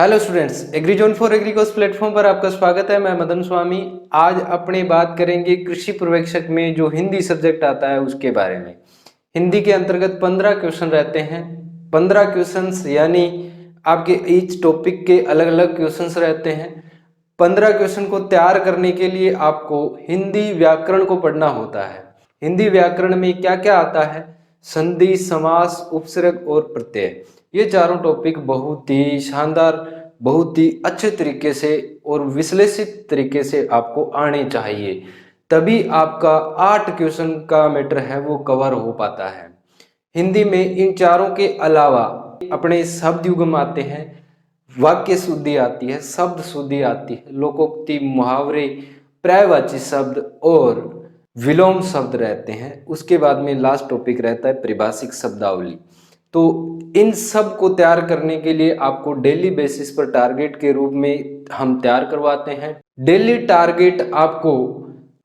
Hello students, एग्रीजोन for एग्रीकोस platform पर आपका स्वागत है। मैं मदन स्वामी। आज अपनी बात करेंगे कृषि पर्यवेक्षक में जो हिंदी सब्जेक्ट आता है उसके बारे में। हिंदी के अंतर्गत 15 क्वेश्चन रहते हैं। 15 क्वेश्चंस यानी आपके ईच टॉपिक के अलग अलग क्वेश्चंस रहते हैं। 15 क्वेश्चन को तैयार करने के लिए आपको हिंदी व्याकरण को पढ़ना होता है। हिंदी व्याकरण में क्या क्या आता है? संधि, समास, उपसर्ग और प्रत्यय। ये चारों टॉपिक बहुत ही शानदार, बहुत ही अच्छे तरीके से और विश्लेषित तरीके से आपको आने चाहिए, तभी आपका 8 क्वेश्चन का मैटर है वो कवर हो पाता है। हिंदी में इन चारों के अलावा अपने शब्द युग्म आते हैं, वाक्य शुद्धि आती है, शब्द शुद्धि आती है, लोकोक्ति, मुहावरे, पर्यायवाची शब्द और विलोम शब्द रहते हैं। उसके बाद में लास्ट टॉपिक रहता है परिभाषिक शब्दावली। तो इन सब को तैयार करने के लिए आपको डेली बेसिस पर टारगेट के रूप में हम तैयार करवाते हैं। डेली टारगेट आपको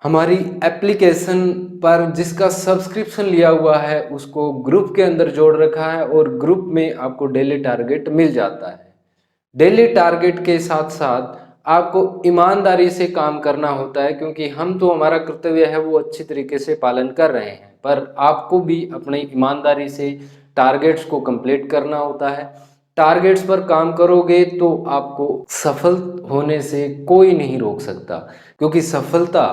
हमारी एप्लीकेशन पर जिसका सब्सक्रिप्शन लिया हुआ है उसको ग्रुप के अंदर जोड़ रखा है और ग्रुप में आपको डेली टारगेट मिल जाता है। डेली टारगेट के साथ साथ आपको ईमानदारी से काम करना होता है, क्योंकि हम तो हमारा कर्तव्य है वो अच्छी तरीके से पालन कर रहे हैं, पर आपको भी अपनी ईमानदारी से टारगेट्स को कंप्लीट करना होता है। टारगेट्स पर काम करोगे तो आपको सफल होने से कोई नहीं रोक सकता, क्योंकि सफलता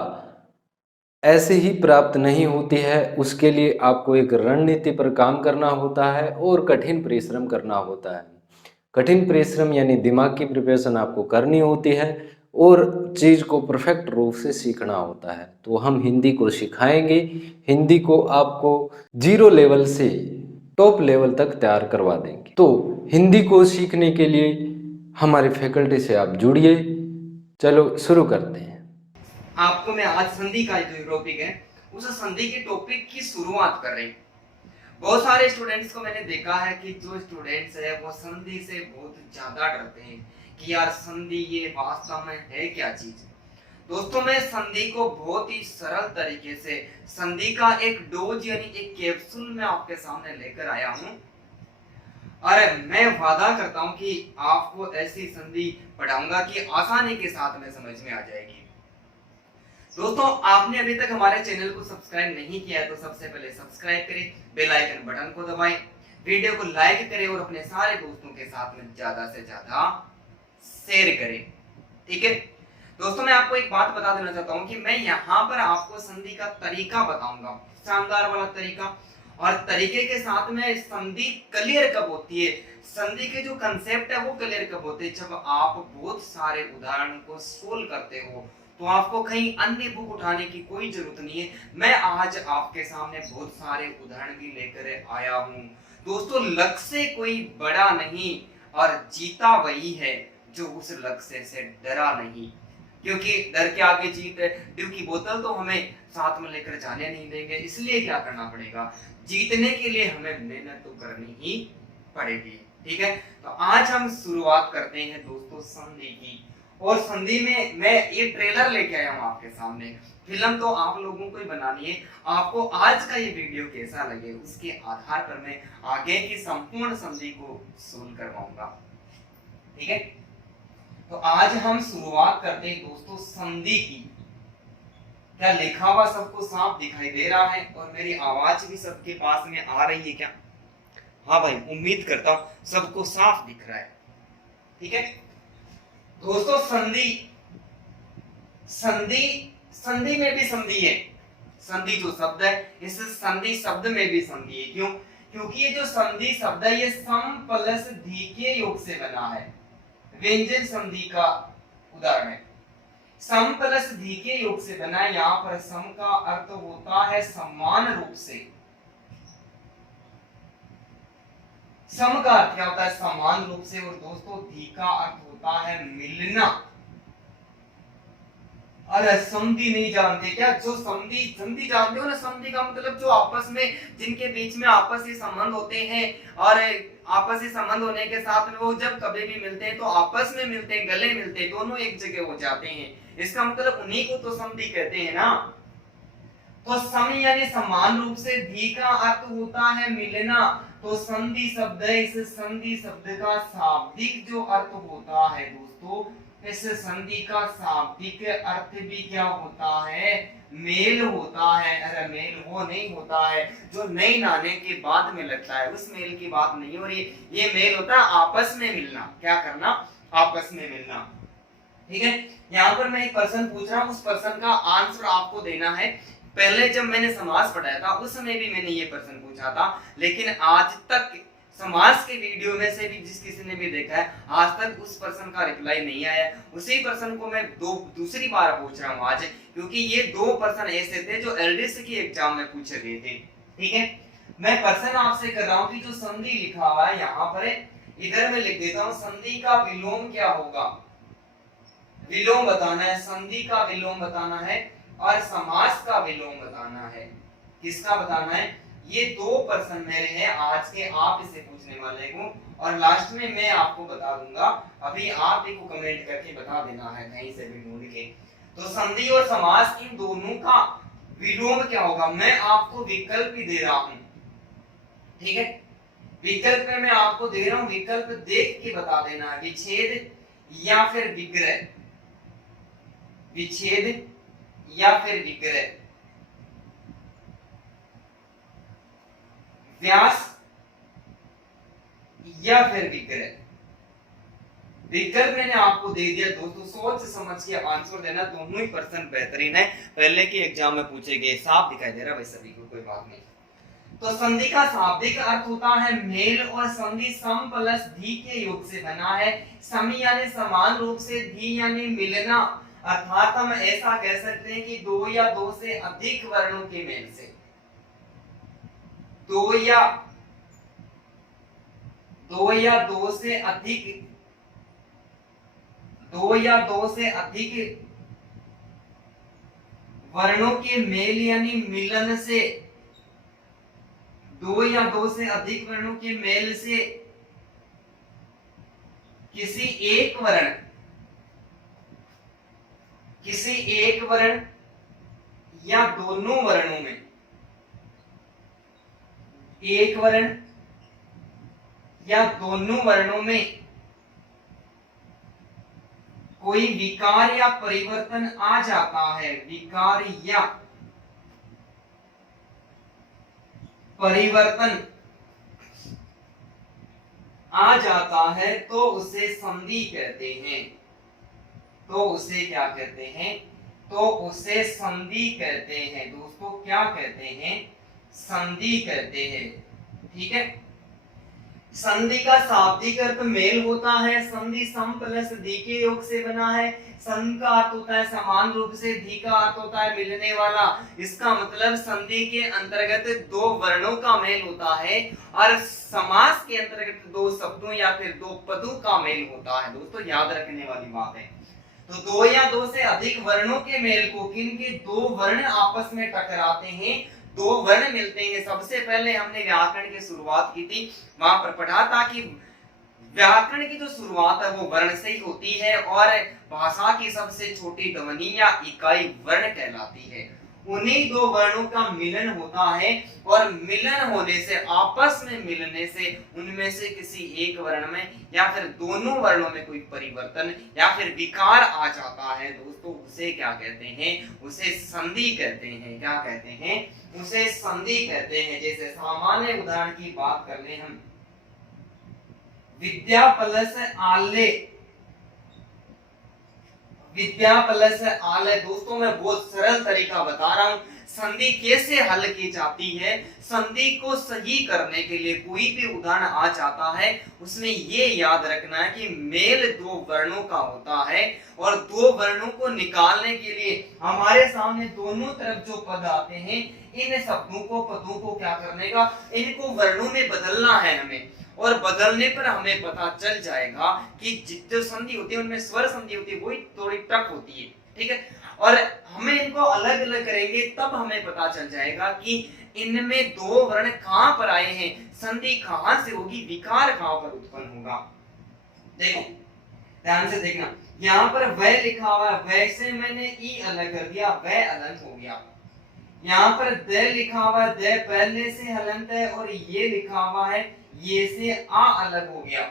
ऐसे ही प्राप्त नहीं होती है। उसके लिए आपको एक रणनीति पर काम करना होता है और कठिन परिश्रम करना होता है। कठिन परिश्रम यानी दिमाग की प्रिपरेशन आपको करनी होती है और चीज़ को परफेक्ट रूप से सीखना होता है। तो हम हिंदी को सिखाएंगे। हिंदी को आपको जीरो लेवल से टॉप लेवल तक तैयार करवा देंगे। तो हिंदी को सीखने के लिए हमारे फैकल्टी से आप जुड़िए। चलो शुरू करते हैं। आपको मैं आज संधि का जो टॉपिक है उस संधि के टॉपिक की शुरुआत कर रही हूँ। बहुत सारे स्टूडेंट्स को मैंने देखा है कि जो स्टूडेंट्स है वो संधि से बहुत ज्यादा डरते हैं कि यार संधि ये वास्तव में है क्या चीज। दोस्तों, मैं संधि को बहुत ही सरल तरीके से संधि का एक डोज यानी एक कैप्सूल में आपके सामने लेकर आया हूँ। अरे मैं वादा करता हूँ कि आपको ऐसी संधि पढ़ाऊंगा कि आसानी के साथ में समझ में आ जाएगी। दोस्तों, आपने अभी तक हमारे चैनल को सब्सक्राइब नहीं किया है तो सबसे पहले सब्सक्राइब करें, बेल आइकन बटन को दबाएं, वीडियो को लाइक करें और अपने सारे दोस्तों के साथ में ज्यादा से ज्यादा शेयर करें। ठीक है दोस्तों, मैं आपको एक बात बता देना चाहता हूं कि मैं यहाँ पर आपको संधि का तरीका बताऊंगा, शानदार वाला तरीका। और तरीके के साथ में संधि क्लियर कब होती है, संधि के जो कंसेप्ट है वो क्लियर कब होते हैं, जब आप बहुत सारे उदाहरण को सोल्व करते हो। तो आपको कहीं अन्य बुक उठाने की कोई जरूरत नहीं है। मैं आज आपके सामने बहुत सारे उदाहरण भी लेकर आया हूँ। दोस्तों, लक्ष्य कोई बड़ा नहीं और जीता वही है जो उस लक्ष्य से डरा नहीं, क्योंकि डर के आगे जीत है। ड्यू की बोतल तो हमें साथ में लेकर जाने नहीं देंगे, इसलिए क्या करना पड़ेगा, जीतने के लिए हमें मेहनत तो करनी ही पड़ेगी। ठीक है, तो आज हम शुरुआत करते हैं दोस्तों संधि की। और संधि में मैं ये ट्रेलर लेके आया हूँ आपके सामने। फिल्म तो आप लोगों को ही बनानी है। आपको आज का ये वीडियो कैसा लगे उसके आधार पर मैं आगे की संपूर्ण संधि को सोल्व करवाऊंगा। ठीक है, तो आज हम शुरुआत करते हैं दोस्तों संधि की। क्या लिखा हुआ सबको साफ दिखाई दे रहा है और मेरी आवाज भी सबके पास में आ रही है क्या? हाँ भाई, उम्मीद करता हूं सबको साफ दिख रहा है। ठीक है दोस्तों, संधि संधि संधि में भी संधि है। संधि जो शब्द है इस संधि शब्द में भी संधि है। क्यों? क्योंकि ये जो संधि शब्द है ये सम प्लस धी के योग से बना है। व्यंजन संधि का उदाहरण है। सम प्लस धी के योग से बना है। यहाँ पर सम का अर्थ होता है समान रूप से। सम का अर्थ क्या होता है? समान रूप से। और दोस्तों, धी का अर्थ होता है मिलना। अरे संधि नहीं जानते क्या? जो संधि संधि जानते हो ना, संधि का मतलब जो आपस में, जिनके बीच में आपसी संबंध होते हैं और आपसी संबंध होने के साथ में वो जब कभी भी मिलते हैं तो आपस में मिलते हैं, गले मिलते हैं, दोनों एक जगह हो जाते हैं। इसका मतलब उन्हीं को तो संधि कहते हैं ना। तो सम यानी समान रूप से, धी का अर्थ होता है मिलना। तो संधि शब्द है, इस संधि शब्द का शाब्दिक जो अर्थ होता है दोस्तों, इस संधि का शाब्दिक अर्थ भी क्या होता है, मेल होता है। अरे मेल वो नहीं होता है जो नई नाने के बाद में लगता है, उस मेल की बात नहीं हो रही, ये मेल होता है आपस में मिलना। क्या करना, आपस में मिलना। ठीक है, यहाँ पर मैं एक प्रश्न पूछ रहा हूँ, उस प्रश्न का आंसर आपको देना है। पहले जब मैंने समास पढ़ाया था उस समय भी मैंने ये प्रश्न पूछा था, लेकिन आज तक समास के वीडियो में से भी जिस किसी ने भी देखा है, आज तक उस प्रश्न का रिप्लाई नहीं आया। उसी प्रश्न को मैं दूसरी बार पूछ रहा हूँ आज, क्योंकि ये दो प्रश्न ऐसे थे जो एलडीसी की एग्जाम में पूछे गए थे। ठीक है, मैं प्रश्न आपसे कर रहा हूँ कि जो संधि लिखा हुआ है यहाँ पर, इधर मैं लिख देता हूँ, संधि का विलोम क्या होगा, विलोम बताना है, संधि का विलोम बताना है और समास का विलोम बताना है। किसका बताना है, ये दो प्रश्न मेरे हैं आज के, आप इसे पूछने वाले हो और लास्ट में मैं आपको बता दूंगा, अभी आप इनको कमेंट करके बता देना है कहीं से भी ढूंढ के। तो संधि और समास इन दोनों का विलोम क्या होगा, मैं आपको विकल्प ही दे रहा हूं। ठीक है, विकल्प में मैं आपको दे रहा हूं, विकल्प देख के बता देना है, विच्छेद या फिर विग्रह, विच्छेद या फिर विग्रह, व्यास या फिर विग्रह। विकल्प मैंने आपको दे दिया दोस्तों, सोच समझ के आंसर देना, दोनों ही प्रश्न बेहतरीन है, पहले के एग्जाम में पूछे गए, साफ दिखाई दे रहा भाई सभी को, कोई बात नहीं। तो संधि का शाब्दिक अर्थ होता है मेल, और संधि सम प्लस धी के योग से बना है। सम यानी समान रूप से, धी यानी मिलना, अर्थात हम ऐसा कह सकते हैं कि दो या दो से अधिक वर्णों के मेल से, दो या दो से अधिक, दो या दो से अधिक वर्णों के मेल यानी मिलन से, दो या दो से अधिक वर्णों के मेल से किसी एक वर्ण या दोनों वर्णों में, एक वर्ण या दोनों वर्णों में कोई विकार या परिवर्तन आ जाता है, विकार या परिवर्तन आ जाता है तो उसे संधि कहते हैं। तो उसे क्या कहते हैं, तो उसे संधि कहते हैं दोस्तों, क्या कहते हैं, संधि कहते हैं। ठीक है, संधि का शाब्दिक अर्थ मेल होता है, संधि सम प्लस धी के योग से बना है, सम का अर्थ होता है समान रूप से, धी का अर्थ होता है मिलने वाला। इसका मतलब संधि के अंतर्गत दो वर्णों का मेल होता है और समास के अंतर्गत दो शब्दों या फिर दो पदों का मेल होता है। दोस्तों याद रखने वाली बात है। तो दो या दो से अधिक वर्णों के मेल को, किनके दो वर्ण आपस में टकराते हैं, दो वर्ण मिलते हैं। सबसे पहले हमने व्याकरण की शुरुआत की थी, वहां पर पढ़ा था कि व्याकरण की जो शुरुआत है वो वर्ण से ही होती है और भाषा की सबसे छोटी ध्वनि या इकाई वर्ण कहलाती है। उन्हीं दो वर्णों का मिलन होता है और मिलन होने से, आपस में मिलने से उनमें से किसी एक वर्ण में या फिर दोनों वर्णों में कोई परिवर्तन या फिर विकार आ जाता है दोस्तों, उसे क्या कहते हैं, उसे संधि कहते हैं। क्या कहते हैं, उसे संधि कहते हैं। जैसे सामान्य उदाहरण की बात कर ले हम, विद्या प्लस आले, विद्या प्लस आलय। दोस्तों मैं बहुत सरल तरीका बता रहा हूं, संधि कैसे हल की जाती है। संधि को सही करने के लिए कोई भी उदाहरण आ जाता है, उसमें ये याद रखना है कि मेल दो वर्णों का होता है और दो वर्णों को निकालने के लिए हमारे सामने दोनों तरफ जो पद आते हैं, इन शब्दों को, पदों को क्या करने का, इनको वर्णों में बदलना है हमें। और बदलने पर हमें पता चल जाएगा कि जितने संधि होती है उनमें स्वर संधि होती है, वही थोड़ी टक होती है। ठीक है, और हमें इनको अलग अलग करेंगे तब हमें पता चल जाएगा कि इनमें दो वर्ण कहां पर आए हैं, संधि कहां से होगी, विकार कहां पर उत्पन्न होगा। देखो ध्यान से देखना, यहाँ पर वह लिखा हुआ है, वह से मैंने ई अलग कर दिया, वह अलग हो गया। यहाँ पर द लिखा हुआ है, द पहले से हलंत है और ये लिखा हुआ है ये से आ अलग हो गया,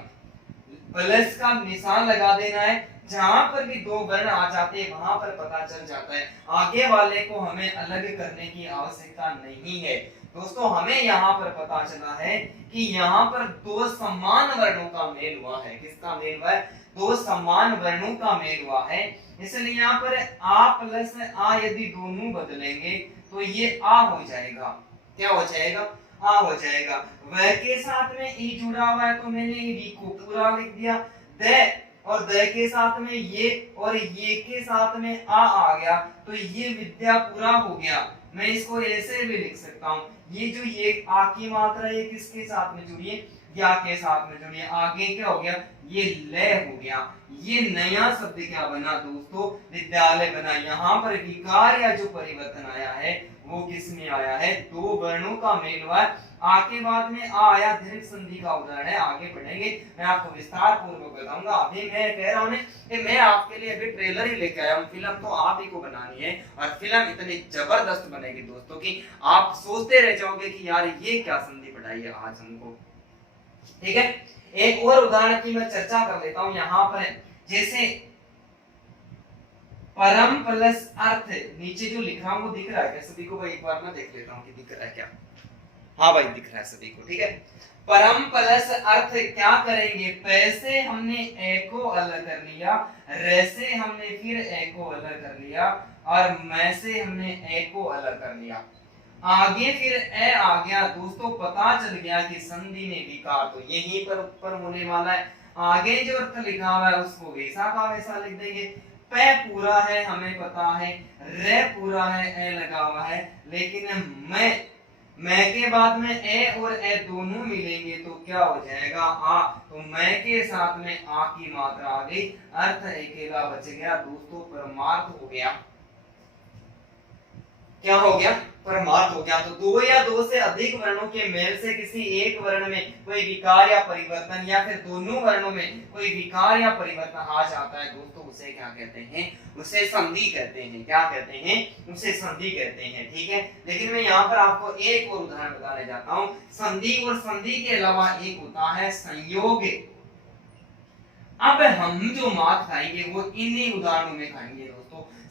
प्लस का निशान लगा देना है। जहां पर भी दो वर्ण आ जाते हैं वहां पर पता चल जाता है, आगे वाले को हमें अलग करने की आवश्यकता नहीं है। दोस्तों हमें यहाँ पर पता चला है कि यहाँ पर दो समान वर्णों का मेल हुआ है। किसका मेल हुआ है? दो समान वर्णों का मेल हुआ है। इसलिए यहाँ पर आ प्लस आ यदि दोनों बदलेंगे तो ये आ हो जाएगा। क्या हो जाएगा? आ हो जाएगा। वह के साथ में ई जुड़ा हुआ है तो मैंने वी को पूरा लिख दिया। द और द के साथ में ये और ये के साथ में आ गया तो ये विद्या पूरा हो गया। मैं इसको ऐसे भी लिख सकता हूँ, ये जो ये आ की मात्रा ये किसके साथ में जुड़ी है? या के साथ में जुड़ी है। आगे क्या हो गया? ये लय हो गया। ये नया शब्द क्या बना दोस्तों? विद्यालय बना। यहाँ पर विकार या जो परिवर्तन आया है वो किस में आया है? दो वर्णों का मेल हुआ। आ के बाद में आ आया, दीर्घ संधि का उदाहरण है। आगे पढ़ेंगे, मैं आपको विस्तार पूर्वक बताऊंगा। अभी मैं कह रहा हूं कि मैं आपके लिए अभी ट्रेलर ही लेके आया हूं। फिल्म तो आप ही को बनानी है और फिल्म इतनी जबरदस्त बनेगी दोस्तों कि आप सोचते रह जाओगे कि यार ये क्या संधि पढ़ाई है आज हमको। ठीक है, एक और उदाहरण की मैं चर्चा कर लेता हूं यहाँ पर। जैसे परम प्लस अर्थ, नीचे जो लिख रहा हूं वो दिख रहा है क्या सभी को? भाई एक बार मैं देख लेता हूं कि दिख रहा है क्या। हाँ भाई दिख रहा है सभी को। ठीक है, परम प्लस अर्थ क्या करेंगे? पैसे हमने ए को अलग कर लिया, रे से हमने फिर ए को अलग कर लिया और मैं से हमने ए को अलग कर लिया। आगे फिर ए आ गया दोस्तों। पता चल गया कि संधि में विकार तो यहीं पर ऊपर होने वाला है। आगे जो अर्थ लिखा हुआ है उसको वैसा का वैसा लिख देंगे। पे पूरा है हमें पता है, रे पूरा है, ए लगा हुआ है, लेकिन मैं के बाद में ए और ए दोनों मिलेंगे तो क्या हो जाएगा? आ। तो मैं के साथ में आ की मात्रा आ गई, अर्थ अकेला बच गया दोस्तों, परमार्थ हो गया। क्या हो गया? परमार्थ हो गया। तो दो या दो से अधिक वर्णों के मेल से किसी एक वर्ण में कोई विकार या परिवर्तन या फिर दोनों वर्णों में कोई विकार या परिवर्तन आ जाता है दोस्तों, उसे क्या कहते हैं? उसे संधि कहते हैं। क्या कहते हैं? उसे संधि कहते हैं। ठीक है, लेकिन मैं यहाँ पर आपको एक और उदाहरण बताने जाता हूँ। संधि और संधि के अलावा एक होता है संयोग। अब हम जो मात खाएंगे वो इन्हीं उदाहरणों में खाएंगे दोस्तों।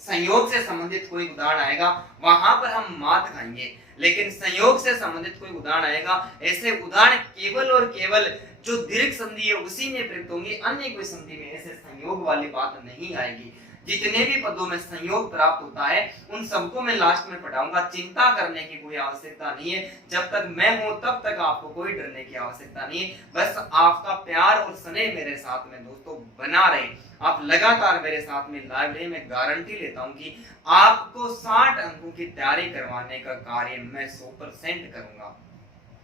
संयोग से संबंधित कोई उदाहरण आएगा वहां पर हम मात खाएंगे, लेकिन संयोग से संबंधित कोई उदाहरण आएगा, ऐसे उदाहरण केवल और केवल जो दीर्घ संधि है उसी में प्रयुक्त होंगे। अन्य कोई संधि में ऐसे संयोग वाली बात नहीं आएगी। जितने भी पदों में संयोग प्राप्त होता है उन सबको मैं लास्ट में पढ़ाऊंगा। चिंता करने की कोई आवश्यकता नहीं है। जब तक मैं हूं तब तक आपको कोई डरने की आवश्यकता नहीं है। बस आपका प्यार और स्नेह मेरे साथ में दोस्तों बना रहे। आप लगातार मेरे साथ में लाइव रहे। मैं गारंटी लेता हूं कि आपको 60 अंकों की तैयारी करवाने का कार्य मैं 100% करूंगा।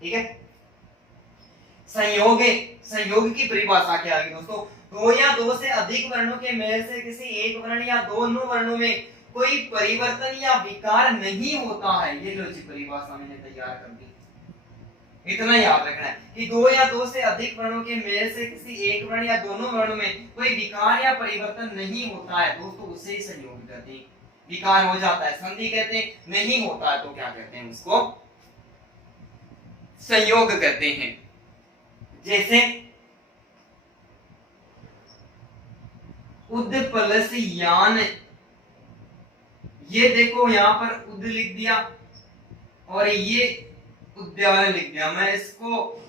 ठीक है, संयोग की परिभाषा क्या है दोस्तों? दो या दो से अधिक वर्णों के मेल से किसी एक वर्ण या दोनों वर्णों में कोई परिवर्तन या विकार नहीं होता है। ये लो जी परिभाषा मैंने तैयार कर दी। इतना याद रखना है कि दो या दो से अधिक वर्णों के मेल से किसी एक वर्ण या दोनों वर्णों में कोई विकार या परिवर्तन नहीं होता है दोस्तों, उसे ही संयोग कहते हैं। विकार हो जाता है संधि कहते हैं, नहीं होता है तो क्या कहते हैं? उसको संयोग कहते हैं। जैसे उद प्लस यान, ये देखो यहां पर उद लिख दिया और ये उद्यान लिख दिया। मैं इसको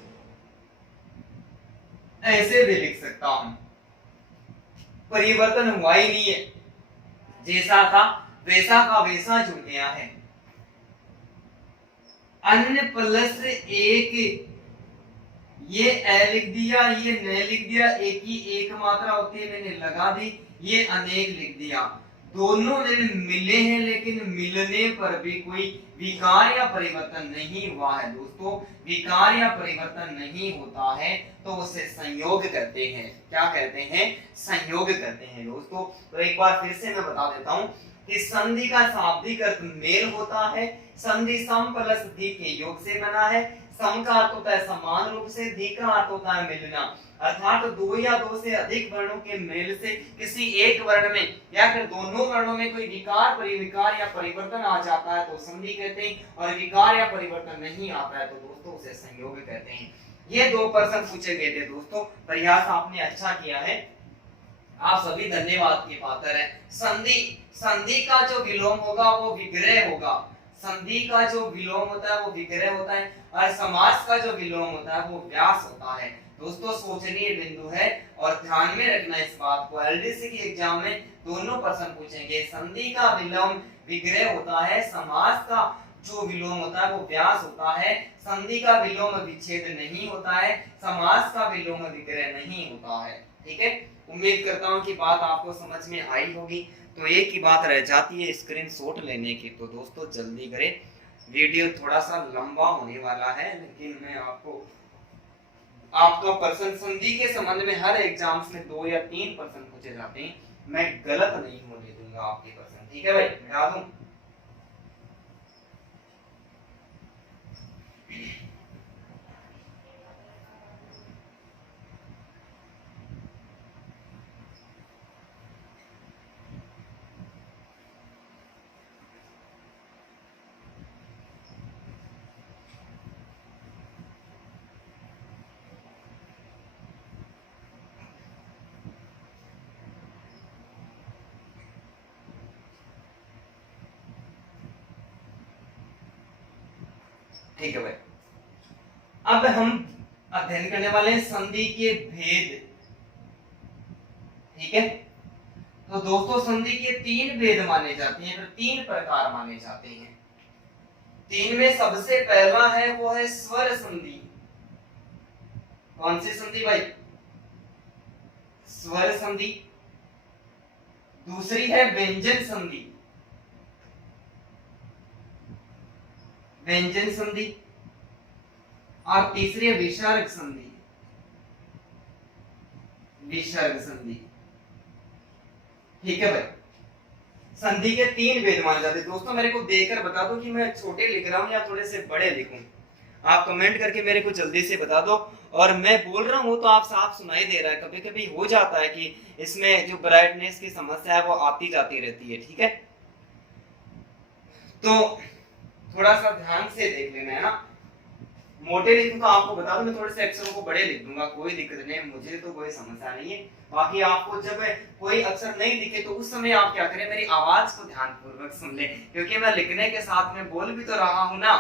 ऐसे भी लिख सकता हूं, परिवर्तन हुआ ही नहीं है, जैसा था वैसा का वैसा जुड़ गया है। अन्य प्लस एक, ये ए लिख दिया, ये न लिख दिया, एक ही एक मात्रा होती है मैंने लगा दी, ये अनेक लिख दिया। दोनों में मिले हैं लेकिन मिलने पर भी कोई विकार या परिवर्तन नहीं हुआ है दोस्तों। विकार या परिवर्तन नहीं होता है तो उसे संयोग कहते हैं। क्या कहते हैं? संयोग कहते हैं दोस्तों। तो एक बार फिर से मैं बता देता हूं कि संधि का शाब्दिक अर्थ मेल होता है। संधि सम प्लस दी के योग से बना है। सम का अर्थ होता है समान रूप से, दी का अर्थ होता है मिलना, अर्थात दो या दो से अधिक वर्णों के मेल से किसी एक वर्ण में या फिर दोनों वर्णों में कोई विकार परिविकार या परिवर्तन आ जाता है तो संधि कहते हैं, और विकार या परिवर्तन नहीं आता है तो दोस्तों उसे संयोग कहते हैं। ये 2 प्रश्न पूछे गए थे दोस्तों। प्रयास आपने अच्छा किया है, आप सभी धन्यवाद के पात्र हैं। संधि, संधि का जो विलोम होगा वो विग्रह होगा। संधि का जो विलोम होता है वो विग्रह होता है, और समास का जो विलोम होता है वो व्यास होता है। दोस्तों सोचनीय बिंदु है और ध्यान में रखना इस बात को। एलडीसी के एग्जाम में दोनों प्रश्न पूछेंगे। संधि का विलोम विग्रह होता है, समास का जो विलोम होता है वो व्यास होता है। संधि का विलोम विच्छेद नहीं होता है, समास का विलोम विग्रह नहीं होता है। ठीक है, उम्मीद करता हूं कि बात आपको समझ में आई होगी। तो एक ही बात रह जाती है स्क्रीनशॉट लेने की, तो दोस्तों जल्दी करें, वीडियो थोड़ा सा लंबा होने वाला है, लेकिन मैं आपको प्रश्न संधि के संबंध में हर एग्जाम्स में 2 या 3 प्रश्न पूछे जाते हैं, मैं गलत नहीं होने दूंगा आपके प्रश्न। ठीक है भाई, मिटा दूं। ठीक है भाई, अब हम अध्ययन करने वाले हैं संधि के भेद। ठीक है, तो दोस्तों संधि के 3 भेद माने जाते हैं, 3 प्रकार माने जाते हैं। 3 में सबसे पहला है वो है स्वर संधि। कौन सी संधि भाई? स्वर संधि। दूसरी है व्यंजन संधि, व्यंजन संधि। और तीसरी है विसर्ग संधि, विसर्ग संधि। ठीक है भाई, संधि के 3 भेद माने जाते हैं। दोस्तों मेरे को देखकर बता दो कि मैं छोटे लिख रहा हूं या थोड़े से बड़े लिखूं, आप कमेंट करके मेरे को जल्दी से बता दो। और मैं बोल रहा हूं तो आप साफ सुनाई दे रहा है, कभी कभी हो जाता है कि इसमें जो ब्राइटनेस की समस्या है वो आती जाती रहती है। ठीक है, तो थोड़ा सा ध्यान से देख लेना है ना। मोटे लिखूं तो आपको बता दूं, मैं थोड़े से अक्षरों को बड़े लिख दूंगा, कोई दिक्कत नहीं, मुझे तो कोई समस्या नहीं है। बाकी आपको जब कोई अक्षर नहीं दिखे तो उस समय आप क्या करें, मेरी आवाज को ध्यानपूर्वक सुन ले, क्योंकि मैं लिखने के साथ में बोल भी तो रहा हूं ना।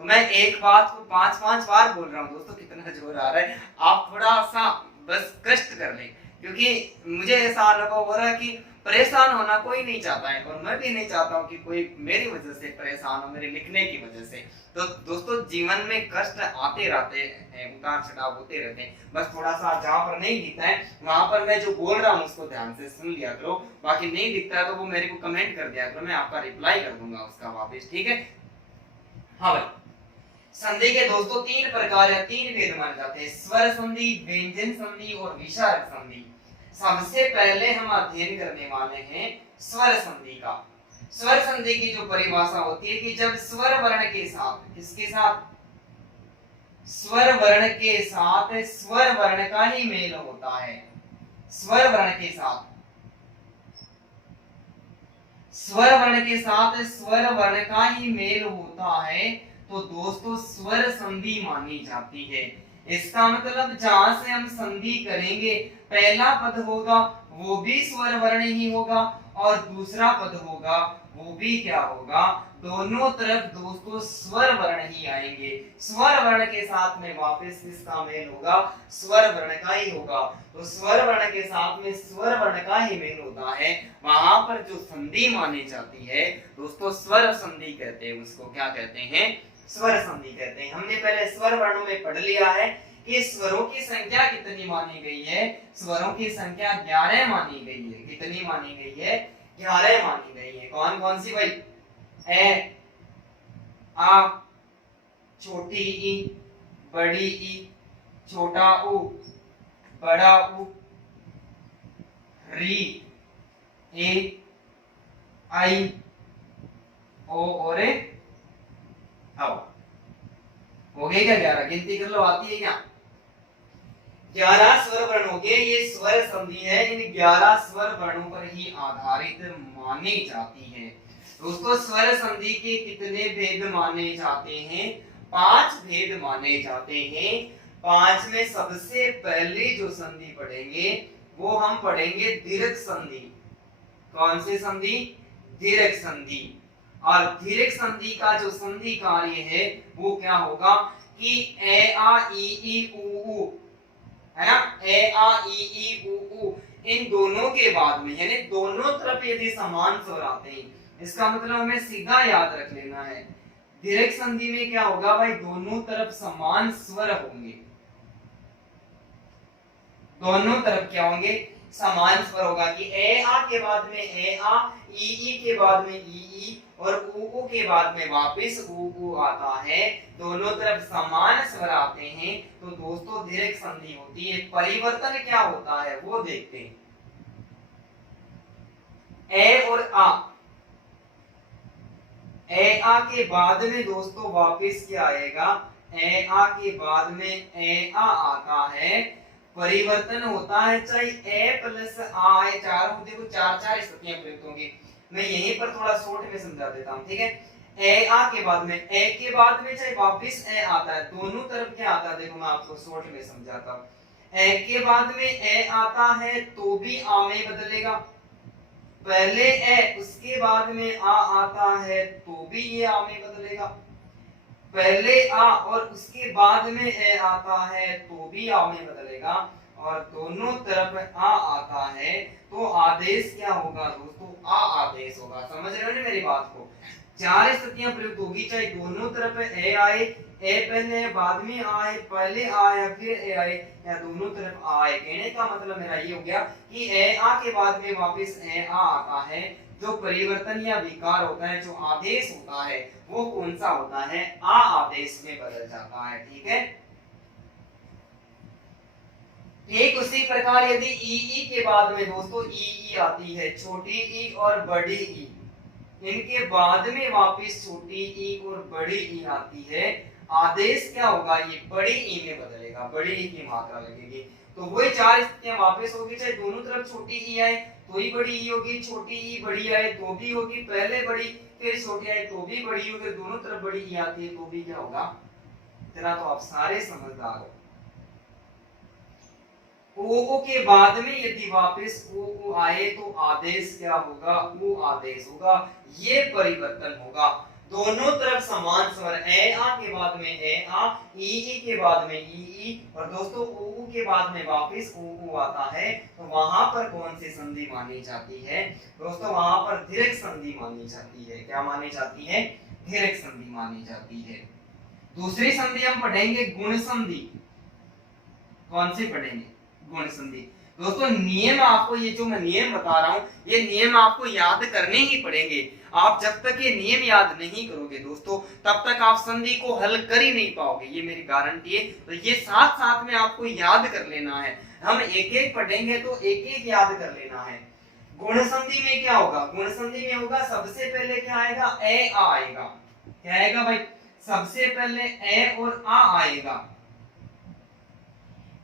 तो मैं एक बात को 5-5 बार बोल रहा हूं। दोस्तों कितना जोर आ रहा है, आप थोड़ा सा बस कष्ट कर लें, क्योंकि मुझे ऐसा अनुभव हो रहा है कि परेशान होना कोई नहीं चाहता है, और मैं भी नहीं चाहता हूं कि कोई मेरी वजह से परेशान हो, मेरे लिखने की वजह से। तो दोस्तों जीवन में कष्ट आते रहते हैं, उतार चढ़ाव होते रहते हैं, बस थोड़ा सा जहां पर नहीं दिखता है वहां पर मैं जो बोल रहा हूं उसको ध्यान से सुन लिया करो। बाकी नहीं दिखता है तो वो मेरे को कमेंट कर दिया करो, मैं आपका रिप्लाई कर दूंगा उसका वापस। ठीक है, हाँ भाई, संधि के दोस्तों 3 प्रकार या 3 भेद माने जाते हैं, स्वर संधि, व्यंजन संधि और विसर्ग संधि। सबसे पहले हम अध्ययन करने वाले हैं स्वर संधि का। स्वर संधि की जो परिभाषा होती है कि जब स्वर वर्ण के साथ, किसके साथ? स्वर वर्ण के साथ स्वर वर्ण का ही मेल होता है। स्वर वर्ण के साथ, स्वर वर्ण के साथ स्वर वर्ण का ही मेल होता है, तो दोस्तों स्वर संधि मानी जाती है। इसका मतलब जहां से हम संधि करेंगे, पहला पद होगा वो भी स्वर वर्ण ही होगा, और दूसरा पद होगा वो भी क्या होगा, दोनों तरफ दोस्तों स्वर वर्ण ही आएंगे। स्वर वर्ण के साथ में वापस किसका मेल होगा? स्वर वर्ण का ही होगा। तो स्वर वर्ण के साथ में स्वर वर्ण का ही मेल होता है, वहां पर जो संधि मानी जाती है दोस्तों स्वर संधि कहते हैं। उसको क्या कहते हैं? स्वर संधि कहते हैं। हमने पहले स्वर वर्णों में पढ़ लिया है कि स्वरों की संख्या कितनी मानी गई है। स्वरों की संख्या 11 मानी गई है। कितनी मानी गई है? 11 मानी गई है। कौन कौन सी भाई? ए, आ, छोटी ई, बड़ी ई, छोटा ऊ, बड़ा ऊ, री, ए, आई, ओ और हो गए क्या? 11 गिनती कर लो, आती है क्या? 11 स्वर वर्ण हो गए। ये स्वर संधि है, इन 11 स्वर वर्णों पर ही आधारित मानी जाती है। दोस्तों स्वर संधि के कितने भेद माने जाते हैं? 5 भेद माने जाते हैं। 5 में सबसे पहले जो संधि पढ़ेंगे वो हम पढ़ेंगे दीर्घ संधि। कौन सी संधि? दीर्घ संधि। और दीर्घ संधि का जो संधि कार्य है वो क्या होगा कि ए आ ई ई उ ऊ, है ना, ए आ ई ई उ ऊ, इन दोनों के बाद में यानी दोनों तरफ यदि समान स्वर आते हैं, इसका मतलब हमें सीधा याद रख लेना है दीर्घ संधि में क्या होगा भाई, दोनों तरफ समान स्वर होंगे। दोनों तरफ क्या होंगे? समान स्वर होगा कि ए आ के बाद में ए आ, ई के बाद में ई और उ के बाद में वापस उ आता है। दोनों तरफ समान स्वर आते हैं तो दोस्तों दीर्घ संधि होती है। परिवर्तन क्या होता है वो देखते हैं। ए और आ, ए आ के बाद में दोस्तों वापस क्या आएगा? ए आ के बाद में ए आ आता है। परिवर्तन होता है चाहे ए प्लस आ है, चार होते को चार स्थितियां प्रयुक्त होंगी। मैं यहीं पर थोड़ा शॉर्ट में समझा देता हूं, ठीक है। ए आ के बाद में, ए के बाद में चाहे वापस ए आता है, दोनों तरफ क्या आता है देखो मैं आपको शॉर्ट में समझाता हूं। ए के बाद में ए आता है तो भी आ में बदलेगा। पहले ए उसके बाद में आ आता है तो भी ये आ में बदलेगा। पहले आ और उसके बाद में ए आता है तो भी आ में बदलेगा। और दोनों तरफ आ आता है तो आदेश क्या होगा दोस्तों? आ आदेश होगा। समझ रहे हो ना मेरी बात को? चार स्थितियां प्रयुक्त होगी, चाहे दोनों तरफ ए आए, ए पहले बाद में आए, पहले आए फिर ए आए, या दोनों तरफ आए। कहने का मतलब मेरा ये हो गया कि ए आ के बाद में वापस ए आ आता है। जो परिवर्तन या विकार होता है, जो आदेश होता है, वो कौन सा होता है? आ आदेश में बदल जाता है। ठीक है। ठीक उसी प्रकार यदि ई के बाद में दोस्तों ई आती है, छोटी ई और बड़ी ई, इनके बाद में वापस छोटी ई और बड़ी ई आती है, आदेश क्या होगा? ये बड़ी ई में बदलेगा, बड़ी ई की मात्रा लगेगी। तो वही चार स्थितियां वापस होगी, चाहे दोनों तरफ छोटी ई आए तो ही बड़ी ई होगी, छोटी ई बड़ी आए तो भी होगी, पहले बड़ी फिर छोटी आए तो भी बड़ी होगी, दोनों तरफ बड़ी ई आती है तो भी क्या होगा? इतना तो आप सारे समझदार हो। ओ के बाद में यदि वापस ओ आए तो आदेश क्या होगा? ओ आदेश होगा। ये परिवर्तन होगा। दोनों तरफ समान स्वर, ए आ के बाद में ए आ, ई के बाद में ई, और दोस्तों ओ के बाद में वापस ओ आता है, तो वहां पर कौन सी संधि मानी जाती है दोस्तों? वहां पर दीर्घ संधि मानी जाती है। क्या मानी जाती है? दीर्घ संधि मानी जाती है। दूसरी संधि हम पढ़ेंगे गुण संधि। कौन सी पढ़ेंगे? गुण संधि। दोस्तों नियम आपको, ये जो मैं नियम बता रहा हूं, ये नियम आपको याद करने ही पड़ेंगे। आप जब तक ये नियम याद नहीं करोगे दोस्तों, तब तक आप संधि को हल कर ही नहीं पाओगे, ये मेरी गारंटी है। तो ये साथ साथ में आपको याद कर लेना है। हम एक एक पढ़ेंगे तो एक एक याद कर लेना है। गुण संधि में क्या होगा? गुण संधि में होगा सबसे पहले क्या आएगा? ए आ आएगा। क्या आएगा भाई? सबसे पहले ए और आ आएगा।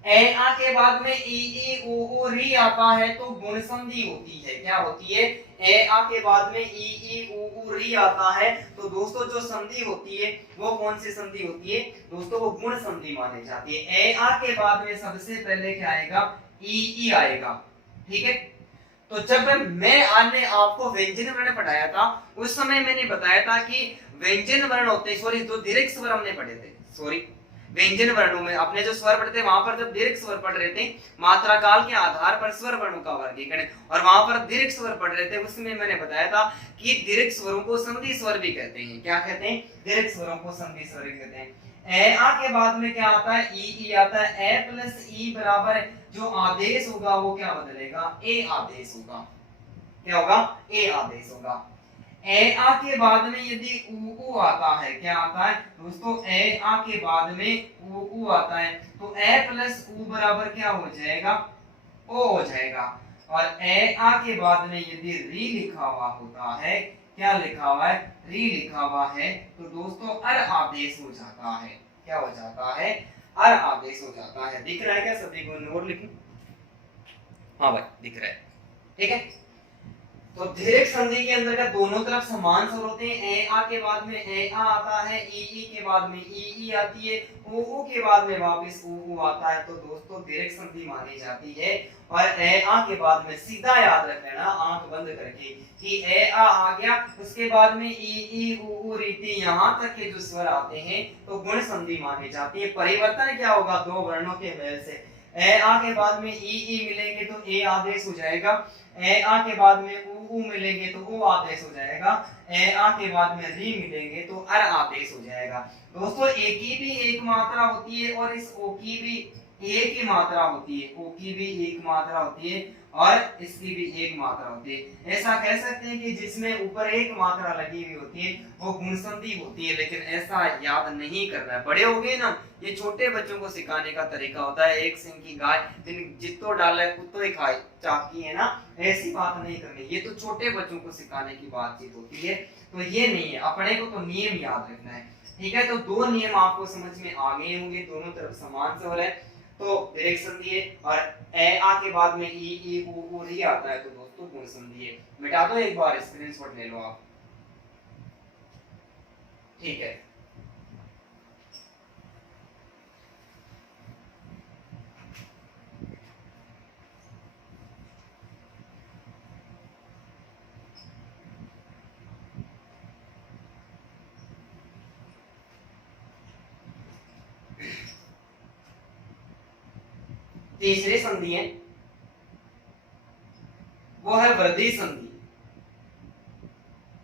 ए आ के बाद में ई उ री आता है तो गुण संधि होती है। क्या होती है? ए आ के बाद में ई उ री आता है तो दोस्तों जो संधि होती है वो कौन सी संधि होती है दोस्तों? वो गुण संधि मानी जाती है। ए आ के बाद में सबसे पहले क्या आएगा? ई आएगा। ठीक है। तो जब मैं आपने आपको व्यंजन वर्ण पढ़ाया था, उस समय मैंने बताया था कि व्यंजन वर्ण होते हैं, सॉरी, तो दीर्घ स्वर हमने पढ़े थे, सॉरी, व्यंजन वर्णों में अपने जो स्वर पढ़ते वहां पर जब दीर्घ स्वर पढ़ रहे थे, मात्रा काल के आधार पर स्वर वर्णों का वर्गीकरण, और वहां पर दीर्घ स्वर पढ़ रहे थे, उसमें मैंने बताया था कि दीर्घ स्वरों को संधि स्वर भी कहते हैं। क्या कहते हैं? दीर्घ स्वरों को संधि स्वर कहते हैं। ए आ के बाद में क्या आता है? ई आता है। ए प्लस ई बराबर जो आदेश होगा वो क्या बदलेगा? ए आदेश होगा। क्या होगा? ए आदेश होगा। ए आ के बाद में यदि उ आता है, क्या आता है दोस्तों? ए आ के बाद में उ आता है तो ए प्लस उ बराबर क्या हो जाएगा? ओ हो जाएगा। और ए आ के बाद में यदि री लिखा हुआ होता है, क्या लिखा हुआ है? री लिखा हुआ है, तो दोस्तों अर आदेश हो जाता है। क्या हो जाता है? अर आदेश हो जाता है। दिख रहा है क्या सभी को? नोट लिखूं? हाँ भाई दिख रहा है। ठीक है। तो दीर्घ संधि के अंतर्गत दोनों तरफ समान स्वर होते हैं। ए आ के बाद में ए आ आता है, ई के बाद में ई आती है, ऊ के बाद में वापस ऊ आता है। तो दोस्तों दीर्घ संधि मानी जाती है। और ए आ के बाद में सीधा याद रख लेना आंख बंद करके कि ए आ गया, उसके बाद में ई ऊ रीति यहाँ तक के जो स्वर आते हैं तो गुण संधि मानी जाती है। परिवर्तन क्या होगा? दो वर्णों के मेल से। ए आ के बाद में ई मिलेंगे तो ए आदेश हो जाएगा, ए आ के बाद में ऊ मिलेंगे तो ओ आदेश हो जाएगा, ए आ के बाद में री मिलेंगे तो अर आदेश हो जाएगा। दोस्तों ए की भी एक मात्रा होती है और इस ओ की भी एक ही मात्रा होती है, ओ की भी एक मात्रा होती है और इसकी भी एक मात्रा होती है। ऐसा कह सकते हैं कि जिसमें ऊपर एक मात्रा लगी हुई होती है वो गुण संधि होती है, लेकिन ऐसा याद नहीं करना है। बड़े हो गए ना, ये छोटे बच्चों को सिखाने का तरीका होता है। एक सिंह की गाय जितो डाले उतो ही खाए चाकी है ना, ऐसी बात नहीं करनी। ये तो छोटे बच्चों को सिखाने की बातचीत होती है, तो ये नहीं है। अपने को तो नियम याद रखना है, ठीक है। तो दो नियम आपको समझ में आ गए होंगे। दोनों तरफ समान स्वर है तो दीर्घ संधि है, और ए आ के बाद में ई ऊ री आता है तो दोस्तों गुण संधि है। मिटा दो एक बार, स्क्रीनशॉट ले लो आप, ठीक है। तीसरी संधि है वो है वृद्धि संधि।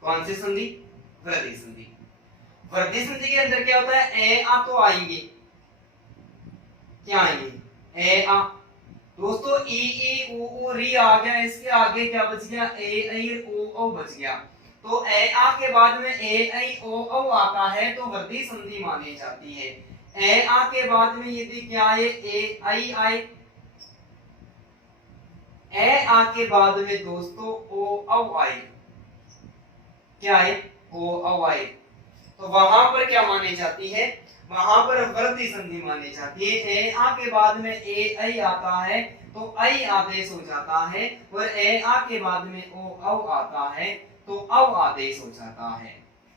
कौन सी संधि? वृद्धि संधि। वृद्धि संधि के अंदर क्या होता है? ए आ तो आएंगे, क्या आएंगे? ए आ। दोस्तों ई ऊ री आ गया, इसके आगे क्या बच गया? ए आई ओ बच गया। तो ए आ के बाद में ए आई ओ आता है तो वृद्धि संधि मानी जाती है। ए आ के बाद में यदि क्या आए? ए आई आए, ए आ के बाद में दोस्तों ओ औ आए, क्या है? ओ औ आए, तो वहां पर क्या मानी जाती है? वहां पर वृद्धि संधि मानी जाती है। ए आ के बाद में ए आई आता है तो आई आदेश हो जाता है, और ए आ के बाद में ओ औ आता है तो औ आदेश हो जाता है,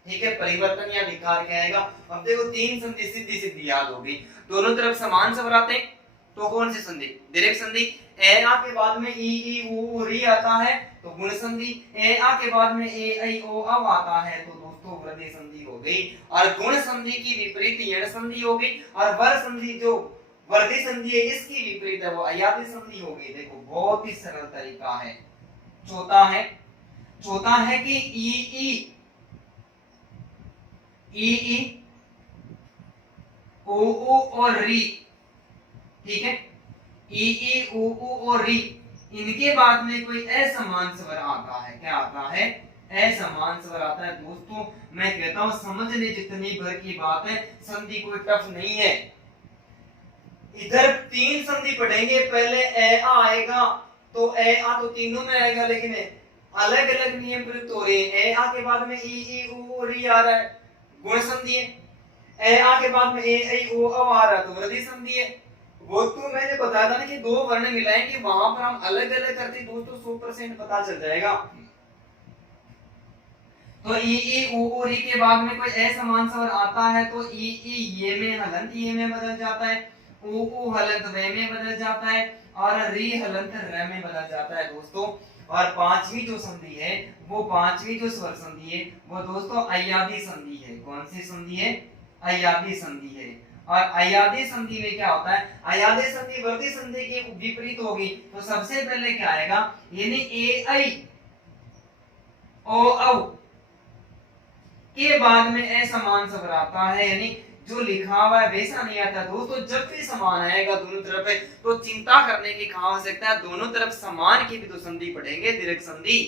ठीक है। परिवर्तन या विकार क्या आएगा? अब देखो तीन संधि सीधी सीधी याद होगी। दोनों तरफ समान स्वर आते हैं तो कौन सी संधि? दीर्घ संधि। ए आ के बाद में ई ऊ री आता है तो गुण संधि। ए आ के बाद में ए आई ओ औ आता है तो दोस्तों वृद्धि संधि हो गई। और गुण संधि की विपरीत यण संधि हो गई, और वर संधि जो वृद्धि संधि है इसकी विपरीत है वो अयाति संधि हो गई। देखो बहुत ही सरल तरीका है। चौथा है कि ई ऊ और री, ठीक है। ई ऊ और री, इनके बाद में कोई असमान स्वर आता है। क्या आता है? असमान स्वर आता है। दोस्तों मैं कहता हूं समझने जितनी भर की बात है, संधि कोई टफ नहीं है। इधर तीन संधि पढ़ेंगे, पहले ए आ आएगा तो ए आ तो तीनों में आएगा, लेकिन अलग अलग नियम प्रयुक्त हो रहे हैं। ए आ के बाद में ई ऊ री आ रहा है, गुण संधि है। ए आ के बाद में ए आई ओ आ रहा है तो वृद्धि संधि है। वो तो मैंने बताया था ना कि दो वर्ण मिलाएंगे, वहां पर हम अलग अलग करते दोस्तों 100% पता चल जाएगा। तो ई ऊ री के बाद में कोई असमान स्वर आता है तो ई ये में हलंत ये में बदल जाता है, ऊ हलंत वे में बदल जाता है, और री हलंत र में बदल जाता है दोस्तों। और पांचवी जो संधि है वो पांचवी जो स्वर संधि है वो दोस्तों अयादी संधि है। कौन सी संधि है? अयादी संधि है। और अयादी संधि में क्या होता है? अयादी संधि वृद्धि संधि के विपरीत होगी। तो सबसे पहले क्या आएगा? यानी ए आई ओ औ के बाद में असमान स्वर आता है, यानी जो लिखा हुआ है वैसा नहीं आता दोस्तों। जब भी समान आएगा दोनों तरफ है तो चिंता करने की कहां आवश्यकता है, दोनों तरफ समान की भी तो संधि पढ़ेंगे, दीर्घ संधि।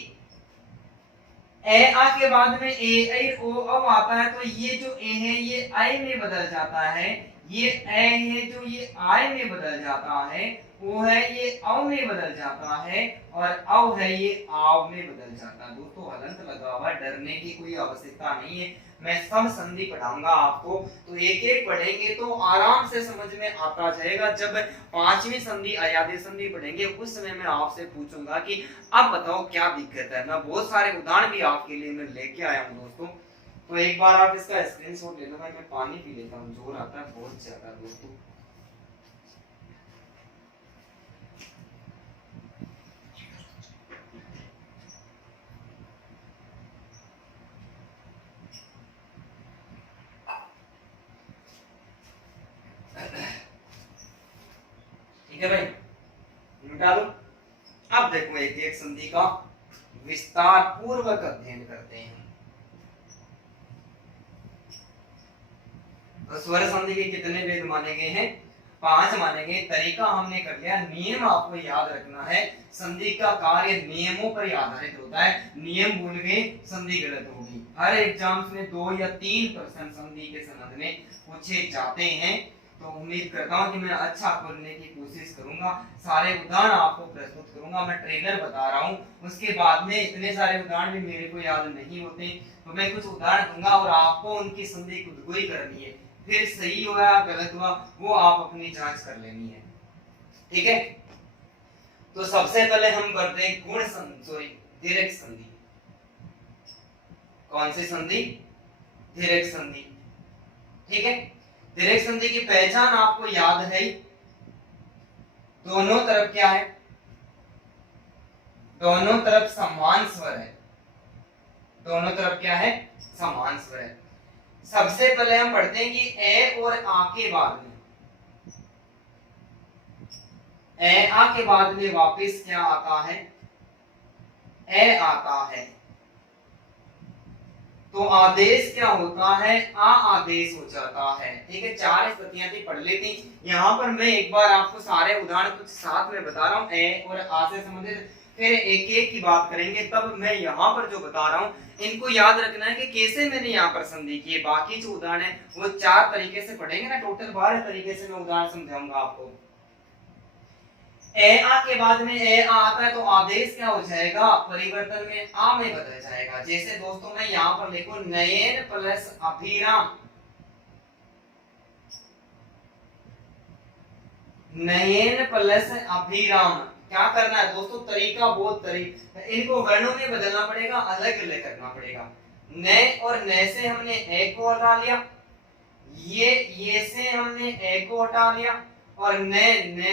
ए आ के बाद में ए आई ओ औ आता है तो ये जो ए है ये आई में बदल जाता है, ये ए है जो ये आई में बदल जाता है, ओ है ये औ में बदल जाता है और औ है ये आव में बदल जाता है। दोस्तों हलंत लगा हुआ, डरने की कोई आवश्यकता नहीं है। मैं सब संधि पढ़ाऊंगा आपको, तो एक एक पढ़ेंगे तो आराम से समझ में आता जाएगा। जब पांचवी संधि अयादेय संधि पढ़ेंगे उस समय मैं आपसे पूछूंगा कि अब बताओ क्या दिक्कत है। मैं बहुत सारे उदाहरण भी आपके लिए मैं लेके आया हूँ दोस्तों। तो एक बार आप इसका स्क्रीनशॉट ले लो। भाई मैं पानी पी लेता हूँ, जोर आता है बहुत ज्यादा दोस्तों। ठीक है भाई, मिटा दो। अब देखो एक एक संधि का विस्तार पूर्वक अध्ययन करते हैं। तो स्वर संधि के कितने भेद माने गए हैं? 5 माने गए। तरीका हमने कर लिया, नियम आपको याद रखना है। संधि का कार्य नियमों पर आधारित होता है। नियम भूल गए संधि गलत होगी। हर एग्जाम्स में 2 या 3 प्रश्न संधि के संबंध में पूछे जाते हैं। तो उम्मीद करता हूं कि मैं अच्छा करने की कोशिश करूंगा। सारे उदाहरण आपको प्रस्तुत करूंगा। मैं ट्रेलर बता रहा हूं, उसके बाद में इतने सारे उदाहरण भी मेरे को याद नहीं होते, तो मैं कुछ उदाहरण दूंगा और आपको उनकी संधि खुद को ही करनी है। फिर सही हुआ या गलत हुआ वो आप अपनी जांच कर लेनी है। ठीक है, तो सबसे पहले हम करते हैं गुण संधि, दीर्घ संधि। कौन सी संधि? दीर्घ संधि। ठीक है, दीर्घ संधि की पहचान आपको याद है। दोनों तरफ क्या है? दोनों तरफ समान स्वर है। दोनों तरफ क्या है? समान स्वर है। सबसे पहले हम पढ़ते हैं कि ए और आ के बाद में, ए आ के बाद में वापस क्या आता है? ए आता है। तो आदेश क्या होता है? आ आदेश हो जाता है। ठीक है, 4 स्थितियां थी, पढ़ लेती। यहाँ पर मैं एक बार आपको सारे उदाहरण कुछ साथ में बता रहा हूँ, ए और आ से संबंधित, फिर एक एक की बात करेंगे। तब मैं यहाँ पर जो बता रहा हूँ इनको याद रखना है कि कैसे मैंने यहाँ पर संधि की है। बाकी जो उदाहरण है वो 4 तरीके से पढ़ेंगे ना, टोटल 12 तरीके से मैं उदाहरण समझाऊंगा आपको। ए आ के बाद में ए आ आता है तो आदेश क्या हो जाएगा? परिवर्तन में आ में बदल जाएगा। जैसे दोस्तों मैं यहाँ पर लिखूं नयन प्लस अभिराम, नयन प्लस अभिराम। क्या करना है दोस्तों? तरीका बहुत इनको वर्णों में बदलना पड़ेगा, अलग अलग करना पड़ेगा। न और न से हमने ए को हटा लिया, ये से हमने ए को हटा लिया, और न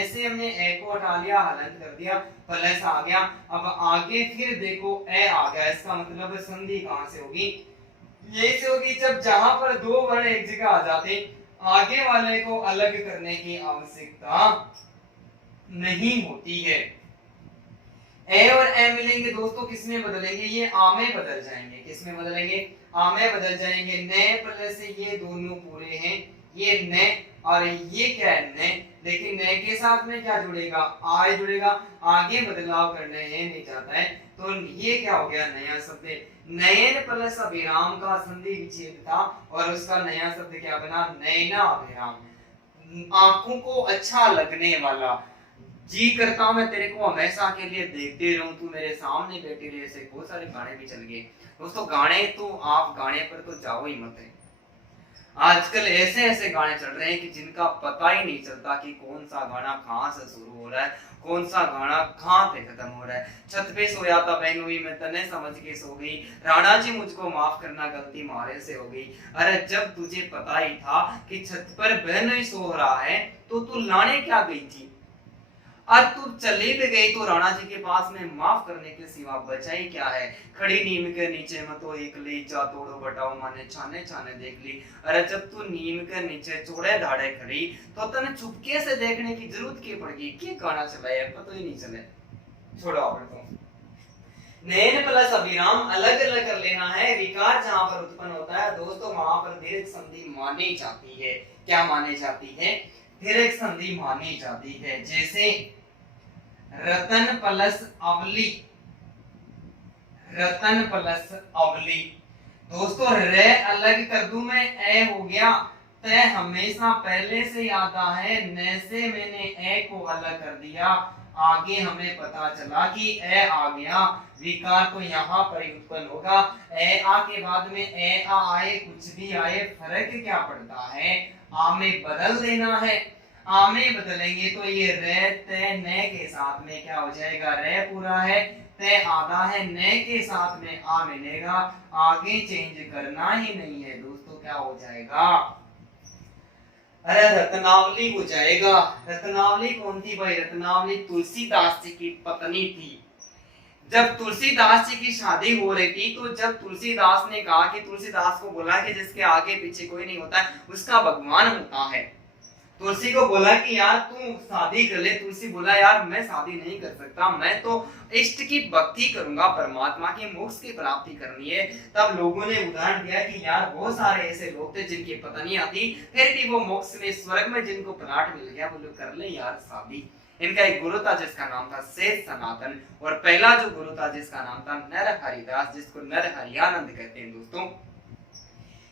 से हमने ए को हटा लिया, हलंत कर दिया, प्लस आ गया। अब आगे फिर देखो ए आ गया, इसका मतलब संधि कहां से होगी? ये से होगी जब जहां पर 2 वर्ण एक जगह आ जाते, आगे वाले को अलग करने की आवश्यकता नहीं होती है। ए और ए मिलेंगे दोस्तों, किसमें बदलेंगे? ये आ में बदल जाएंगे। किसमें बदलेंगे? आ में बदल जाएंगे। न प्लस ये दोनों पूरे हैं, ये न और ये क्या है? न। लेकिन न के साथ में क्या जुड़ेगा? आ जुड़ेगा। आगे बदलाव करने नहीं चाहता है, तो ये क्या हो गया? नया शब्द। नयन प्लस अभिराम का संधि विच्छेद था और उसका नया शब्द क्या बना? नयना अभिराम। आंखों को अच्छा लगने वाला। जी करता हूं मैं तेरे को हमेशा के लिए देखते रहूं, तू मेरे सामने बैठी रहे। ऐसे बहुत सारे गाने भी चल गए दोस्तों। गाने तो आप गाने पर तो जाओ ही मत है। आजकल ऐसे ऐसे गाने चल रहे हैं कि जिनका पता ही नहीं चलता कि कौन सा गाना कहां से शुरू हो रहा है, कौन सा गाना कहां पे खत्म हो रहा है। छत पे सोया था बहन हुई, मैं तने समझ के सो गई, राणा जी मुझको माफ करना गलती मारे से हो गई। अरे जब तुझे पता ही था कि छत पर बहन ही सो रहा है तो तू लाने क्या गई थी? और तू चली भी गई तो राणा जी के पास में माफ करने के सिवा बचा ही क्या है? खड़ी नीम के नीचे मत तो एक ली जा तोड़ो बटाओ माने छाने छाने देख ली। अरे जब तू नीम के नीचे चौड़े धाड़े खड़ी तो तने चुपके से देखने की जरूरत क्या पड़गी? क्या गाना चला है पता ही नहीं चले। छोड़ो आप तो नयन प्लस अभिराम अलग अलग कर लेना है। विकार जहां पर उत्पन्न होता है दोस्तों वहां पर दीर्घ संधि मानी जाती है। क्या मानी जाती है? दीर्घ संधि मानी जाती है। जैसे रतन प्लस अवली, रतन प्लस अवली। दोस्तों रे अलग कर दूं मैं, ए हो गया, त तय हमेशा पहले से आता है, न से मैंने ए को अलग कर दिया। आगे हमें पता चला कि ए आ गया, विकार तो यहाँ पर ही उत्पन्न होगा। ए आ के बाद में ए आ आए, कुछ भी आए, फर्क क्या पड़ता है, आ में बदल देना है। आ में बदलेंगे तो ये रे ते न के साथ में क्या हो जाएगा, रे पूरा है, ते आधा है, न के साथ में आ मिलेगा। आगे चेंज करना ही नहीं है दोस्तों, क्या हो जाएगा, अरे रत्नावली हो जाएगा। रत्नावली कौन थी भाई, रत्नावली तुलसीदास जी की पत्नी थी। जब तुलसीदास जी की शादी हो रही थी तो जब तुलसीदास ने कहा कि तुलसीदास को बोला कि जिसके आगे पीछे कोई नहीं होता है उसका भगवान होता है। तुलसी को बोला कि यार तू शादी कर ले। तुलसी बोला यार मैं शादी नहीं कर सकता, मैं तो इष्ट की भक्ति करूंगा, परमात्मा के मोक्ष की प्राप्ति करनी है। तब लोगों ने उदाहरण दिया कि यार बहुत सारे ऐसे लोग थे जिनकी पत्नियां थी, फिर भी वो मोक्ष में स्वर्ग में जिनको प्लाट मिल गया वो लोग कर ले यार शादी। इनका एक गुरु था जिसका नाम था सेठ सनातन, और पहला जो गुरु था जिसका नाम था नर हरिदास, जिसको नर हरियानंद कहते हैं दोस्तों।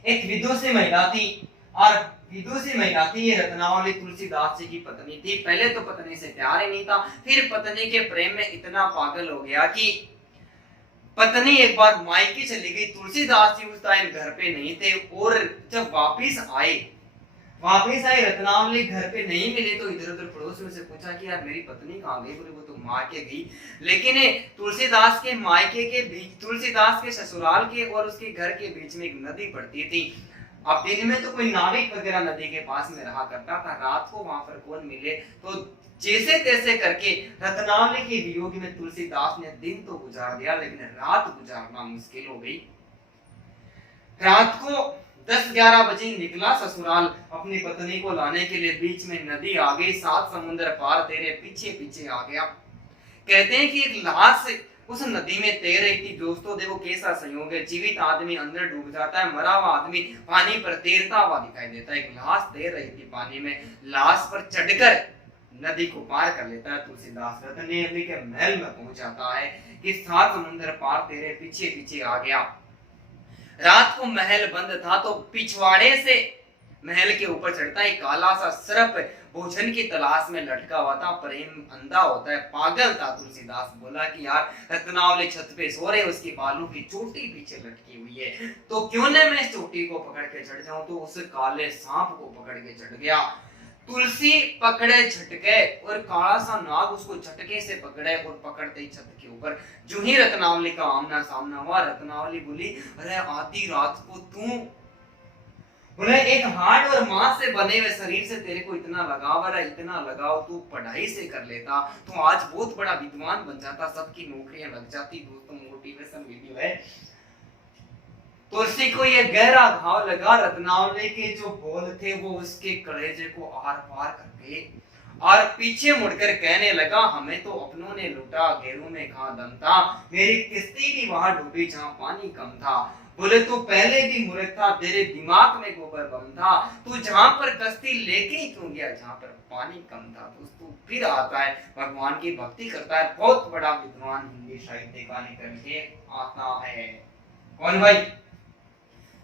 एक विदुषी महिला थी, और विदुषी महिला थी ये रत्नावली, तुलसीदास जी की पत्नी थी। पहले तो पत्नी से प्यार ही नहीं था, फिर पत्नी के प्रेम में इतना पागल हो गया कि पत्नी एक बार मायके चली गई। तुलसीदास जी उस टाइम घर पे नहीं थे, और जब वापिस आए रत्नावली घर पे नहीं मिले तो इधर उधर पड़ोसियों से पूछा कि यार मेरी पत्नी कहाँ गई, बोले वो तो मायके गई। लेकिन तुलसीदास के मायके के बीच, तुलसीदास के ससुराल के और उसके घर के बीच में एक नदी पड़ती थी। अब दिन में तो कोई नाविक वगैरह नदी के पास में रहा करता था, रात को वहां पर कौन मिले, तो जैसे तैसे करके रत्नावली के वियोग में तुलसीदास ने दिन तो गुजार दिया, लेकिन रात गुजारना मुश्किल हो गई। रात को 10-11 बजे निकला ससुराल अपनी पत्नी को लाने के लिए, बीच में नदी आ गई, 7 समुद्र पार तेरे पीछे पीछे आ गया। कहते हैं कि एक लाश उस नदी में तैर रही थी। दोस्तों देखो कैसा संयोग है, जीवित आदमी अंदर डूब जाता है, मरा हुआ आदमी पानी पर तैरता हुआ दिखाई देता है। एक लाश तैर रही थी पानी में, लाश पर चढ़कर नदी को पार कर लेता है तुलसीदास। रत्नावली के महल में पहुंच जाता है कि 7 समुद्र पार तेरे पीछे पीछे आ गया। रात को महल बंद था तो पिछवाड़े से महल के ऊपर चढ़ता है काला सा सर्प, भोजन की तलाश में लटका हुआ था। प्रेम अंधा होता है, पागल था। तुलसीदास बोला कि यार रत्नावली छत पे सो रहे, उसकी बालों की चोटी पीछे लटकी हुई है, तो क्यों न मैं इस चोटी को पकड़ के चढ़ जाऊं। तो उस काले सांप को पकड़ के चढ़ गया। तुलसी पकड़े झटके, और काला सा नाग उसको झटके से पकड़े, और पकड़ते ही छत के ऊपर जो ही रत्नावली का आमना सामना हुआ। रत्नावली बोली अरे आधी रात को तू, बोले एक हार्ट और मांस से बने हुए शरीर से तेरे को इतना लगाव है, इतना लगाव तू पढ़ाई से कर लेता तो आज बहुत बड़ा विद्वान बन जाता, सबकी नौकरियां लग जाती। दोस्तों मोटिवेशन वीडियो है। तुलसी को ये गहरा घाव लगा, रत्नावली के जो बोल थे वो उसके कलेजे को आर पार कर गए, और पीछे मुड़कर कहने लगा हमें तो अपनों ने लूटा, गैरों में कहां दम था, मेरी किस्ती भी वहां डूबी जहां पानी कम था। बोले तो पहले भी मूर्ख था, तेरे दिमाग में गोबर बम था, तू जहां पर कश्ती लेके ही क्यों गया जहां पर पानी कम था। दोस्तों फिर आता है भगवान की भक्ति करता है, बहुत बड़ा विद्वान हिंदी साहित्य का निकल के आता है। कौन भाई,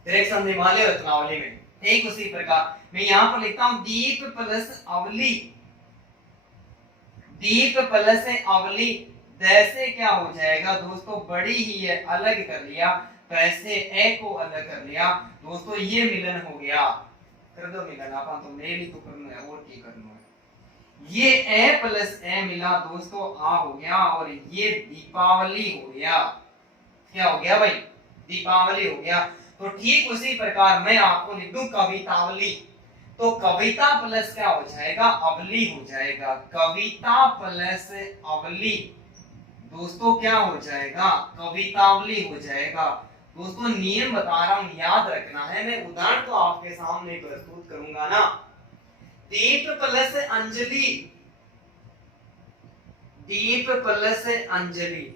डायरेक्शन हिमालय रत्नावली में। ठीक उसी प्रकार मैं यहाँ पर लिखता हूँ दीप प्लस अवली, दीप प्लस अवली जैसे क्या हो जाएगा दोस्तों, बड़ी ही है, अलग कर लिया, पैसे ए को अलग कर लिया। दोस्तों ये मिलन हो गया, कर दो मिलन आप, तो मैं भी तो करना है और की करना है। ये ए प्लस ए मिला दोस्तों, आ हो गया, और ये दीपावली हो गया। क्या हो गया भाई, दीपावली हो गया। तो ठीक उसी प्रकार मैं आपको लिख दूं कवितावली, तो कविता प्लस क्या हो जाएगा, अवली हो जाएगा। कविता प्लस अवली दोस्तों क्या हो जाएगा, कवितावली हो जाएगा। दोस्तों नियम बता रहा हूं, याद रखना है, मैं उदाहरण तो आपके सामने प्रस्तुत करूंगा ना। दीप प्लस अंजलि, दीप प्लस अंजलि,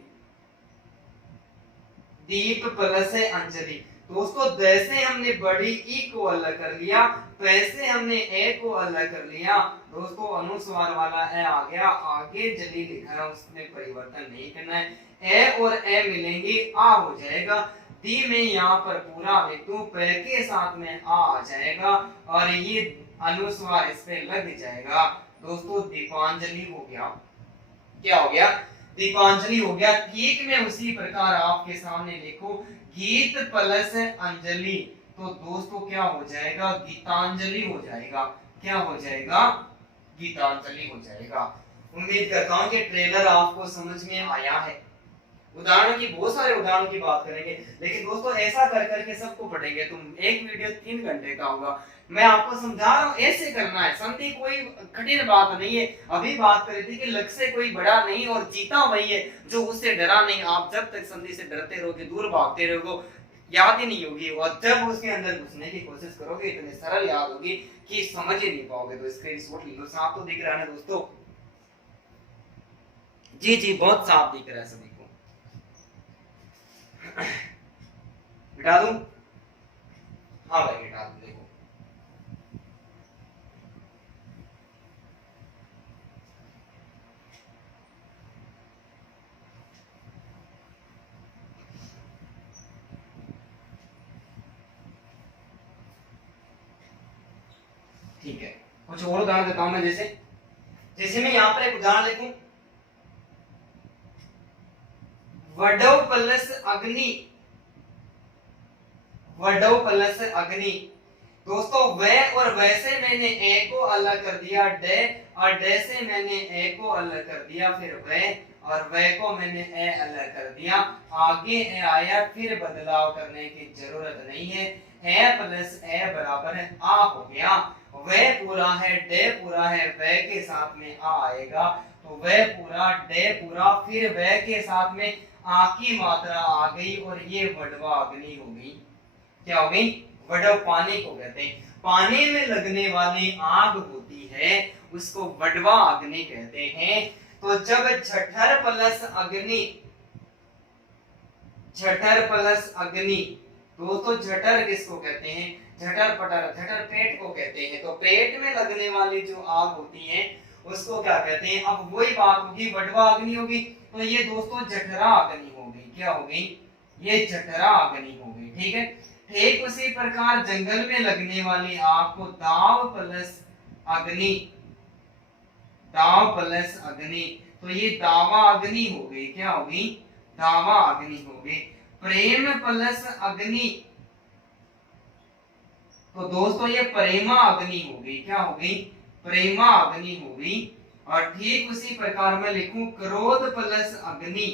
दीप प्लस अंजलि। दोस्तों जैसे हमने बड़ी ई को अलग कर लिया, वैसे हमने ए को अलग कर लिया। दोस्तों अनुस्वार वाला ए आ गया, आगे जली लिखा है उसमें परिवर्तन नहीं करना है। ए और ए मिलेंगे, आ हो जाएगा। दी में यहाँ पर पूरा लिख दूं, पे के साथ में आ जाएगा और ये अनुस्वार इस पे लग जाएगा। दोस्तों दीपांजलि हो गया। क्या हो गया? दीपांजलि हो गया। ठीक में उसी प्रकार आपके सामने लिखो गीत प्लस अंजलि, तो दोस्तों क्या हो जाएगा? गीतांजलि हो जाएगा। क्या हो जाएगा? गीतांजलि हो जाएगा। उम्मीद करता हूं कि ट्रेलर आपको समझ में आया है। उदाहरणों की बहुत सारे उदाहरणों की बात करेंगे, लेकिन दोस्तों ऐसा कर करके सबको पढ़ेंगे तो एक वीडियो 3 घंटे का होगा। मैं आपको समझा रहा हूँ ऐसे करना है। संधि कोई कठिन बात नहीं है। अभी बात करी थी कि लक्ष्य से कोई बड़ा नहीं और जीता वही है जो उससे डरा नहीं। आप जब तक संधि से डरते रहोगे, दूर भागते रहोगे, याद ही नहीं होगी, और जब उसके अंदर घुसने की कोशिश करोगे इतने सरल याद होगी कि समझ ही नहीं पाओगे। तो स्क्रीनशॉट लो। साफ तो दिख रहा है दोस्तों? जी जी बहुत साफ दिख रहा है सभी को। मिटा दूं? हाँ भाई मिटा दूं। देखो ठीक है, कुछ और उदाहरण देता हूं मैं। जैसे जैसे मैं यहाँ पर एक उदाहरण लिखूं, वडव प्लस अग्नि, वडव प्लस अग्नि। दोस्तों वे और वैसे मैंने ए को अलग कर दिया, डे, और डे से मैंने ए को अलग कर दिया, फिर वे और वे को मैंने ए अलग कर दिया, आगे ए आया, फिर बदलाव करने की जरूरत नहीं है। ए प्लस ए बराबर है आ हो गया। वे पूरा है, डे पूरा है, वे के साथ में आ आएगा, तो वे पूरा, डे पूरा, फिर वे के साथ में आ की मात्रा आ गई और ये वडवा अग्नि हो गई। क्या हो गई? वडव पानी को कहते हैं। पानी में लगने वाली आग होती है उसको वडवा अग्नि कहते हैं। तो जब जठर प्लस अग्नि, जठर प्लस अग्नि, दोस्तों जठर किसको कहते हैं? जठर पटर, जठर पेट को कहते हैं। तो पेट में लगने वाली जो आग होती है उसको क्या कहते हैं? अब वही बात होगी, वडवा अग्नि होगी, तो ये दोस्तों जठरा अग्नि हो गई। क्या हो गई? ये जठरा अग्नि हो गई। ठीक है। ठीक उसी प्रकार जंगल में लगने वाली आग को दाव प्लस अग्नि, दाव प्लस अग्नि, तो ये दावा अग्नि हो गई। क्या हो गई? दावा अग्नि हो गई। प्रेम प्लस अग्नि, तो दोस्तों ये प्रेमा अग्नि हो गई। क्या हो गई? प्रेमा अग्नि हो गई। और ठीक उसी प्रकार मैं लिखूं क्रोध प्लस अग्नि,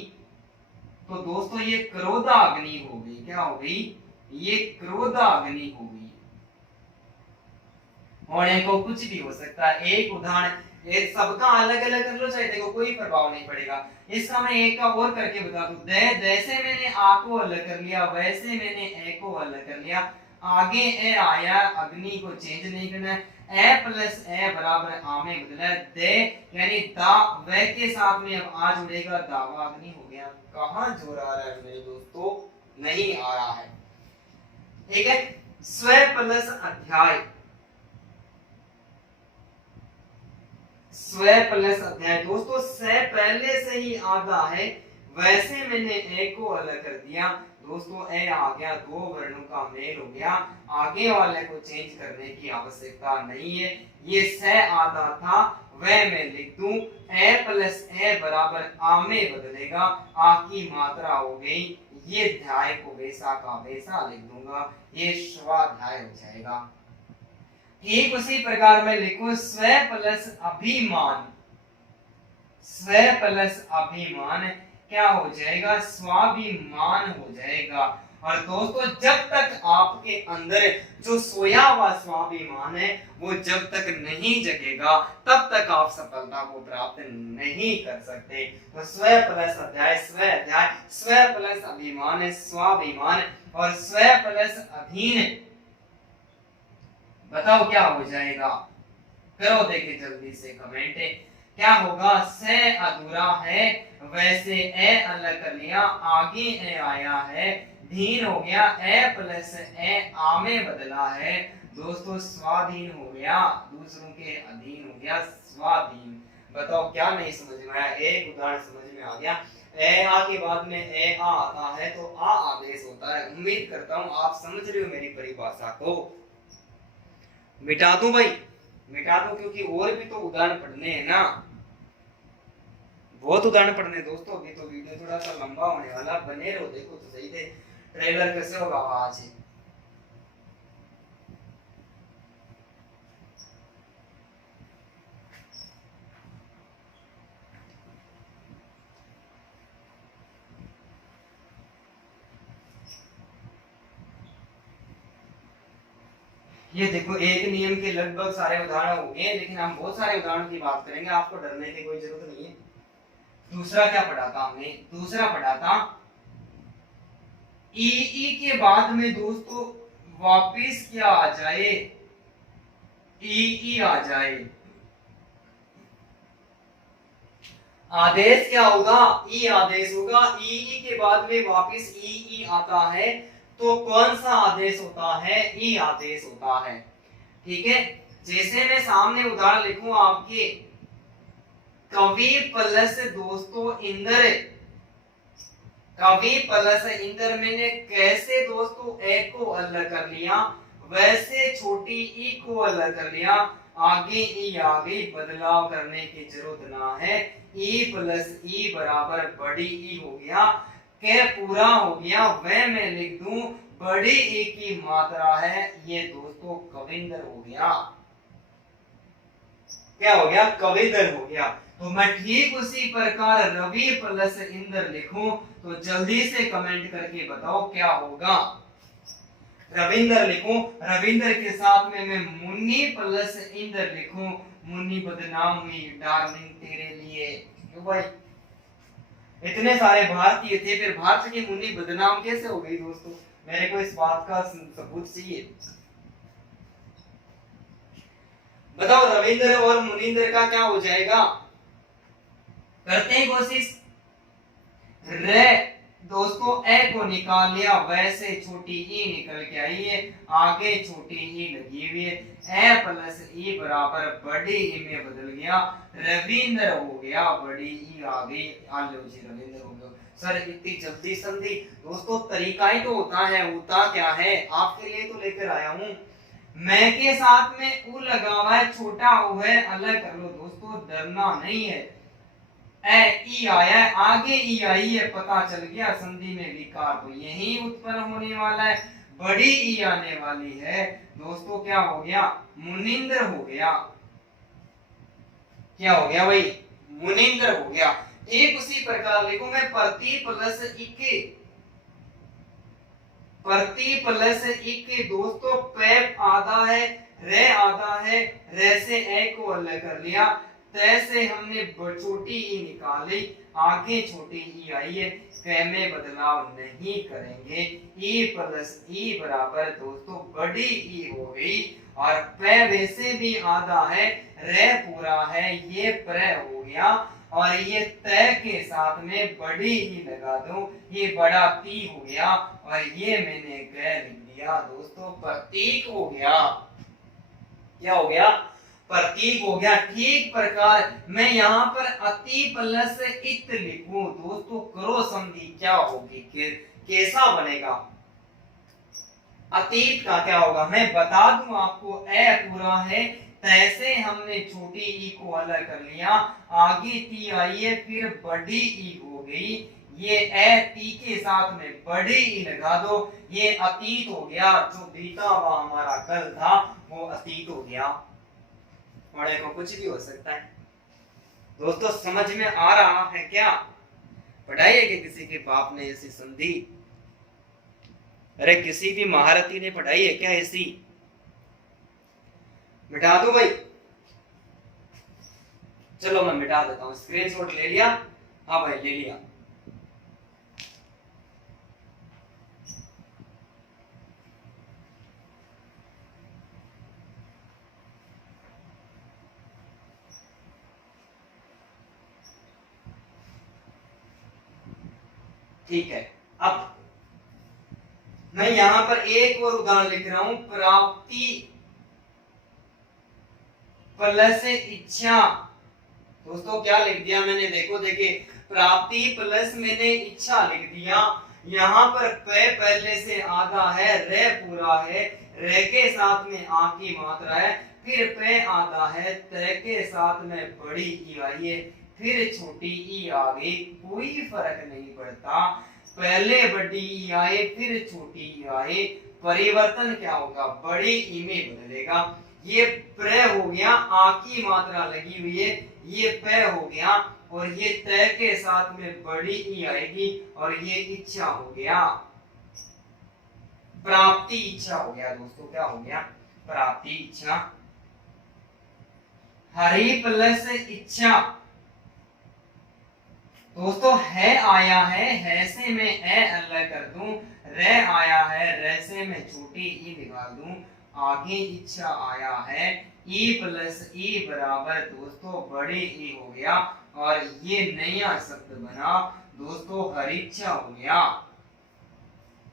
तो दोस्तों ये क्रोधा अग्नि हो गई। क्या हो गई? ये क्रोधा अग्नि हो गई। होने को कुछ भी हो सकता है। एक उदाहरण, ये सबका अलग अलग कर लो चाहे, देखो कोई प्रभाव नहीं पड़ेगा। इसका मैं एक का और करके बता दूं। जैसे मैंने आ को अलग कर लिया, वैसे मैंने ए को अलग कर लिया, आगे ए आया, अग्नि को चेंज नहीं करना है। ए प्लस ए बराबर आ में बदला है। दे यानी दा, वे के साथ में अब आ जुड़ेगा, दावा अग्नि हो गया। कहां जोर आ रहा है मेरे दोस्तों? नहीं आ रहा है। ठीक है। स्व प्लस अध्याय, स्व प्लस अध्याय, दोस्तों से पहले से ही आधा है, वैसे मैंने ए को अलग कर दिया। दोस्तों ए आ गया, दो वर्णों का मेल हो गया, आगे वाले को चेंज करने की आवश्यकता नहीं है। ये से आधा था, वह मैं लिख दूं ए प्लस ए बराबर आ में बदलेगा, आ की मात्रा हो गई। ये अध्याय को वैसा का वैसा लिख दूंगा, ये स्वाध्याय हो जाएगा। ठीक उसी प्रकार मैं लिखूं स्व प्लस अभिमान, स्व प्लस अभिमान क्या हो जाएगा? स्वाभिमान हो जाएगा। और दोस्तों जब तक आपके अंदर जो सोया हुआ स्वाभिमान है वो जब तक नहीं जगेगा तब तक आप सफलता को प्राप्त नहीं कर सकते। तो स्व प्लस अध्याय, स्व अध्याय, स्व प्लस अभिमान है स्वाभिमान, और स्व प्लस अधीन, बताओ क्या हो जाएगा? करो देखिए जल्दी से कमेंट। क्या होगा? से अधूरा है, वैसे ए अलग कर लिया, आगे ए आया है, धीन हो गया, ए प्लस ए आ में बदला है, दोस्तों स्वाधीन हो गया, दूसरों के अधीन हो गया, स्वाधीन। बताओ क्या नहीं समझ में आया? एक उदाहरण समझ में आ गया। ए आ के बाद में ए आ आता है तो आ आदेश होता है। उम्मीद करता हूं आप समझ रहे हो मेरी परिभाषा को। मिटा दूं भाई, मिटा दूं, क्योंकि और भी तो उदाहरण पढ़ने हैं ना, बहुत उदाहरण पढ़ने दोस्तों। अभी तो वीडियो थोड़ा सा लंबा होने वाला, बने रहो, देखो तो सही थे ट्रेलर कैसे होगा आज। ये देखो एक नियम के लगभग सारे उदाहरण हो गए, लेकिन हम बहुत सारे उदाहरण की बात करेंगे, आपको डरने की कोई जरूरत नहीं है। दूसरा क्या पढ़ा था हमने? दूसरा पढ़ा था ई के बाद में दोस्तों वापिस क्या आ जाए, ई आ जाए। आदेश क्या होगा? ई आदेश होगा। ई के बाद में वापिस ई आता है तो कौन सा आदेश होता है? ई आदेश होता है। ठीक है, जैसे मैं सामने उदाहरण लिखूं आपके, कवि प्लस दोस्तों इंद्र, कवि प्लस इंद्र, मैंने कैसे दोस्तों ए को अलग कर लिया, वैसे छोटी ई को अलग कर लिया। आगे ई आ गई, बदलाव करने की जरूरत ना है। ई प्लस ई बराबर बड़ी ई हो गया, के पूरा हो गया, वह मैं लिख दूं बड़ी ई की मात्रा है, ये दोस्तों कविंदर हो गया। क्या हो गया? कविंदर हो गया। तो मैं ठीक उसी प्रकार रवि प्लस इंद्र लिखूं तो जल्दी से कमेंट करके बताओ क्या होगा। रविंदर लिखूं, रविंदर के साथ में मैं मुन्नी प्लस इंद्र लिखूं, मुन्नी बदनाम हुई डार्लिंग तेरे लिए। क्यों भाई? इतने सारे भारतीय थे, फिर भारत की मुन्नी बदनाम कैसे हो गई दोस्तों? मेरे को इस बात का सबूत चाहिए। बताओ रविंद्र और मुनिंद्र का क्या हो जाएगा? करते हैं कोशिश। रे दोस्तों ए को निकाल लिया, वैसे छोटी ई निकल के आई है, आगे छोटी ई लगी हुई है, ए प्लस ई बराबर बड़ी ई में बदल गया, रविंद्र हो गया, बड़ी ई आ गई, आलो जी रविंद्र हो गया। सर इतनी जल्दी संधि दोस्तों, तरीका ही तो होता है, होता क्या है आपके लिए तो लेकर आया हूं। मैं के साथ में उ लगा हुआ है, छोटा उ है, अलग कर लो दोस्तों, डरना नहीं है। ए ई आया है, आगे ई आई है, पता चल गया संधि में विकार तो यही उत्पन्न होने वाला है, बड़ी ई आने वाली है दोस्तों। क्या हो गया? मुनिंद्र हो गया। क्या हो गया भाई? मुनिंद्र हो गया। एक उसी प्रकार लिखो मैं प्रति प्लस इक्के, प्रति प्लस इक्के दोस्तों, पैप आधा है, रे आधा है, रे से ए को अलग कर लिया, तैसे हमने छोटी ई निकाली, आगे छोटी ई आई है, कै में बदलाव नहीं करेंगे। ई प्लस ई बराबर दोस्तों बड़ी ई हो गई, और पै वैसे भी आधा है, रे पूरा है, ये प्र हो गया, और ये तय के साथ में बड़ी ई लगा दो, ये बड़ा ती हो गया, और ये मैंने कै लिख दिया दोस्तों, प्रतीक हो गया। क्या हो गया? प्रतीक हो गया। ठीक प्रकार मैं यहाँ पर अति प्लस इत लिखूं दोस्तों, करो संधि क्या होगी, कैसा बनेगा? अतीत का क्या होगा मैं बता दूं आपको, ए पूरा है, तैसे हमने छोटी ई को अलग कर लिया, आगे ती आई है, फिर बड़ी ई हो गई, ये ए ती के साथ में बड़ी ई लगा दो, ये अतीत हो गया, जो बीता हुआ हमारा कल था वो अतीत हो गया। बड़े को कुछ भी हो सकता है दोस्तों, समझ में आ रहा है क्या? पढ़ाई है कि किसी के बाप ने ऐसी संधि? अरे किसी भी महारथी ने पढ़ाई है क्या ऐसी? मिटा दो भाई, चलो मैं मिटा देता हूं। स्क्रीनशॉट ले लिया? हाँ भाई ले लिया। ठीक है, अब मैं यहां पर एक और उदाहरण लिख रहा हूं, प्राप्ति प्लस इच्छा, दोस्तों क्या लिख दिया मैंने, देखो देखिए, प्राप्ति प्लस मैंने इच्छा लिख दिया। यहाँ पर पे पहले से आधा है, रे पूरा है, रे के साथ में आ की मात्रा है, फिर पे आधा है, ते के साथ में बड़ी ई आई है, फिर छोटी ई आ गई, कोई फर्क नहीं पड़ता, पहले बड़ी ई आए फिर छोटी ई आए, परिवर्तन क्या होगा, बड़ी ई में बदलेगा। ये प्र हो गया, आ की मात्रा लगी हुई है, ये पे हो गया, और ये तय के साथ में बड़ी ई आएगी, और ये इच्छा हो गया, प्राप्ति इच्छा हो गया। दोस्तों क्या हो गया, प्राप्ति इच्छा। हरि प्लस इच्छा, दोस्तों है आया है से मैं ए अलग कर दूं, रे आया है, रे से मैं छोटी ई निकाल दूं, आगे इच्छा आया है, ई प्लस ई बराबर दोस्तों बड़ी ई हो गया, और ये नया शब्द बना दोस्तों हरिच्छा हो गया।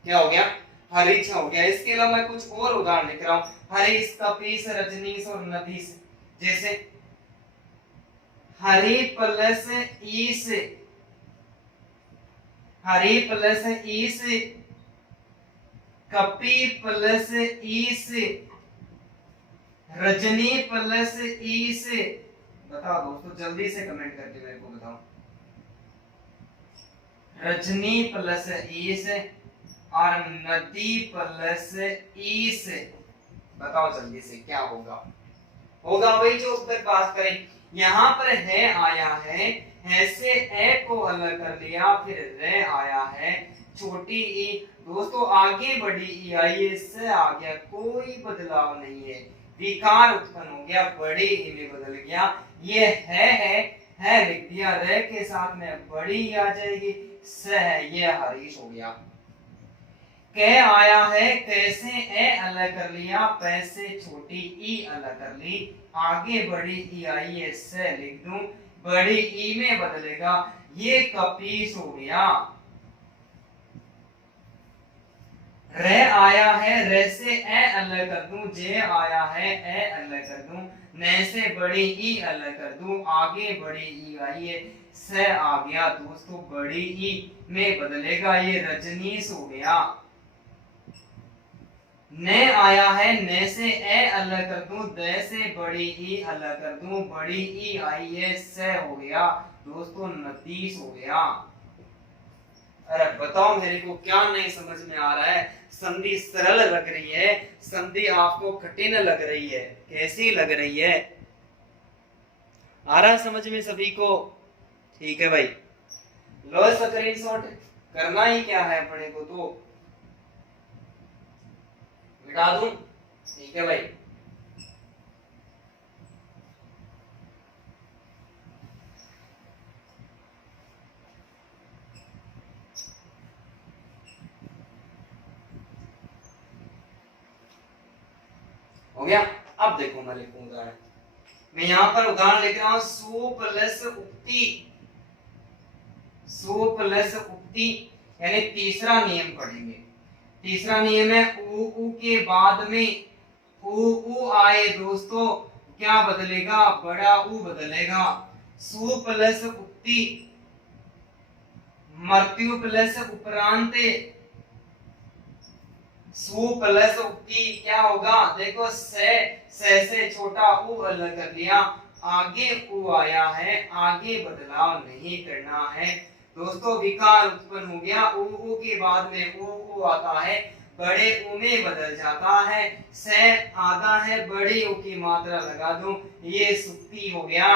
क्या हो गया, हरिच्छा हो गया। इसके अलावा मैं कुछ और उदाहरण लिख रहा हूं, हरीश, कपीस, रजनीश और नदीश। जैसे हरि प्लस ईस, हरि प्लस ईस, कपी प्लस ईस, रजनी प्लस ईस। बताओ दोस्तों जल्दी से कमेंट करके मेरे को बताओ, रजनी प्लस ईस और नदी प्लस ईस, बताओ जल्दी से क्या होगा। होगा वही जो ऊपर बात करें। यहाँ पर है आया है से ए को अलग कर लिया, फिर रे आया है, छोटी ई, दोस्तों आगे बड़ी ई आई, इससे आ गया, कोई बदलाव नहीं है, विकार उत्पन्न हो गया, बड़ी ई में बदल गया। ये है लिख दिया, रे के साथ में बड़ी ई आ जाएगी, स है, ये हरीश हो गया। कह आया है, कैसे ए अलग कर लिया, पैसे छोटी ई अलग कर ली, आगे बड़ी ई आई है, से लिख दूं, बड़ी ई में बदलेगा, ये कपीस हो गया। रे आया है, रे से ए अलग कर दूं, जे आया है, ए अलग कर दूं, न से बड़ी ई अलग कर दूं, आगे बड़ी ई आई है, से आ गया, दोस्तों बड़ी ई में बदलेगा, ये रजनीश हो गया। न आया है, न से ए अलग कर दूं, द से बड़ी ई अलग कर दूं, बड़ी ई आई है, से हो गया, दोस्तों नतीश हो गया। अरे बताओ मेरे को क्या नहीं समझ में आ रहा है, संधि सरल लग रही है, संधि आपको कठिन लग रही है, कैसी लग रही है, आ रहा समझ में सभी को? ठीक है भाई, लो स्क्रीनशॉट, करना ही क्या है अपने को, तो मिटा दूं, ठीक है भाई। हो गया। अब देखो मैं लिखूं उदाहरण, मैं यहां पर उदाहरण लिख रहा हूं, सु प्लस उक्ति, सु प्लस उक्ति, यानी तीसरा नियम पढ़ेंगे। तीसरा नियम है उ के बाद में उ आए, दोस्तों क्या बदलेगा, बड़ा उ बदलेगा। सु प्लस उक्ति, मृत्यु प्लस उपरांत, सु प्लस उक्ति क्या होगा, देखो से छोटा उ अलग कर लिया, आगे उ आया है, आगे बदलाव नहीं करना है, दोस्तों विकार उत्पन्न हो गया, उ के बाद में उ आता है, बड़े उ में बदल जाता है, से आधा है, बड़ी उ की मात्रा लगा दूं, ये सुक्ति हो गया।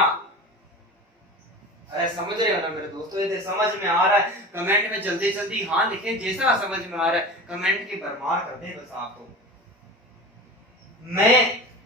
अरे समझ रहे हो ना मेरे दोस्तों, यदि समझ में आ रहा है कमेंट में जल्दी जल्दी हाँ लिखें, जैसा समझ में आ रहा है कमेंट की भरमार कर दे बस आपको।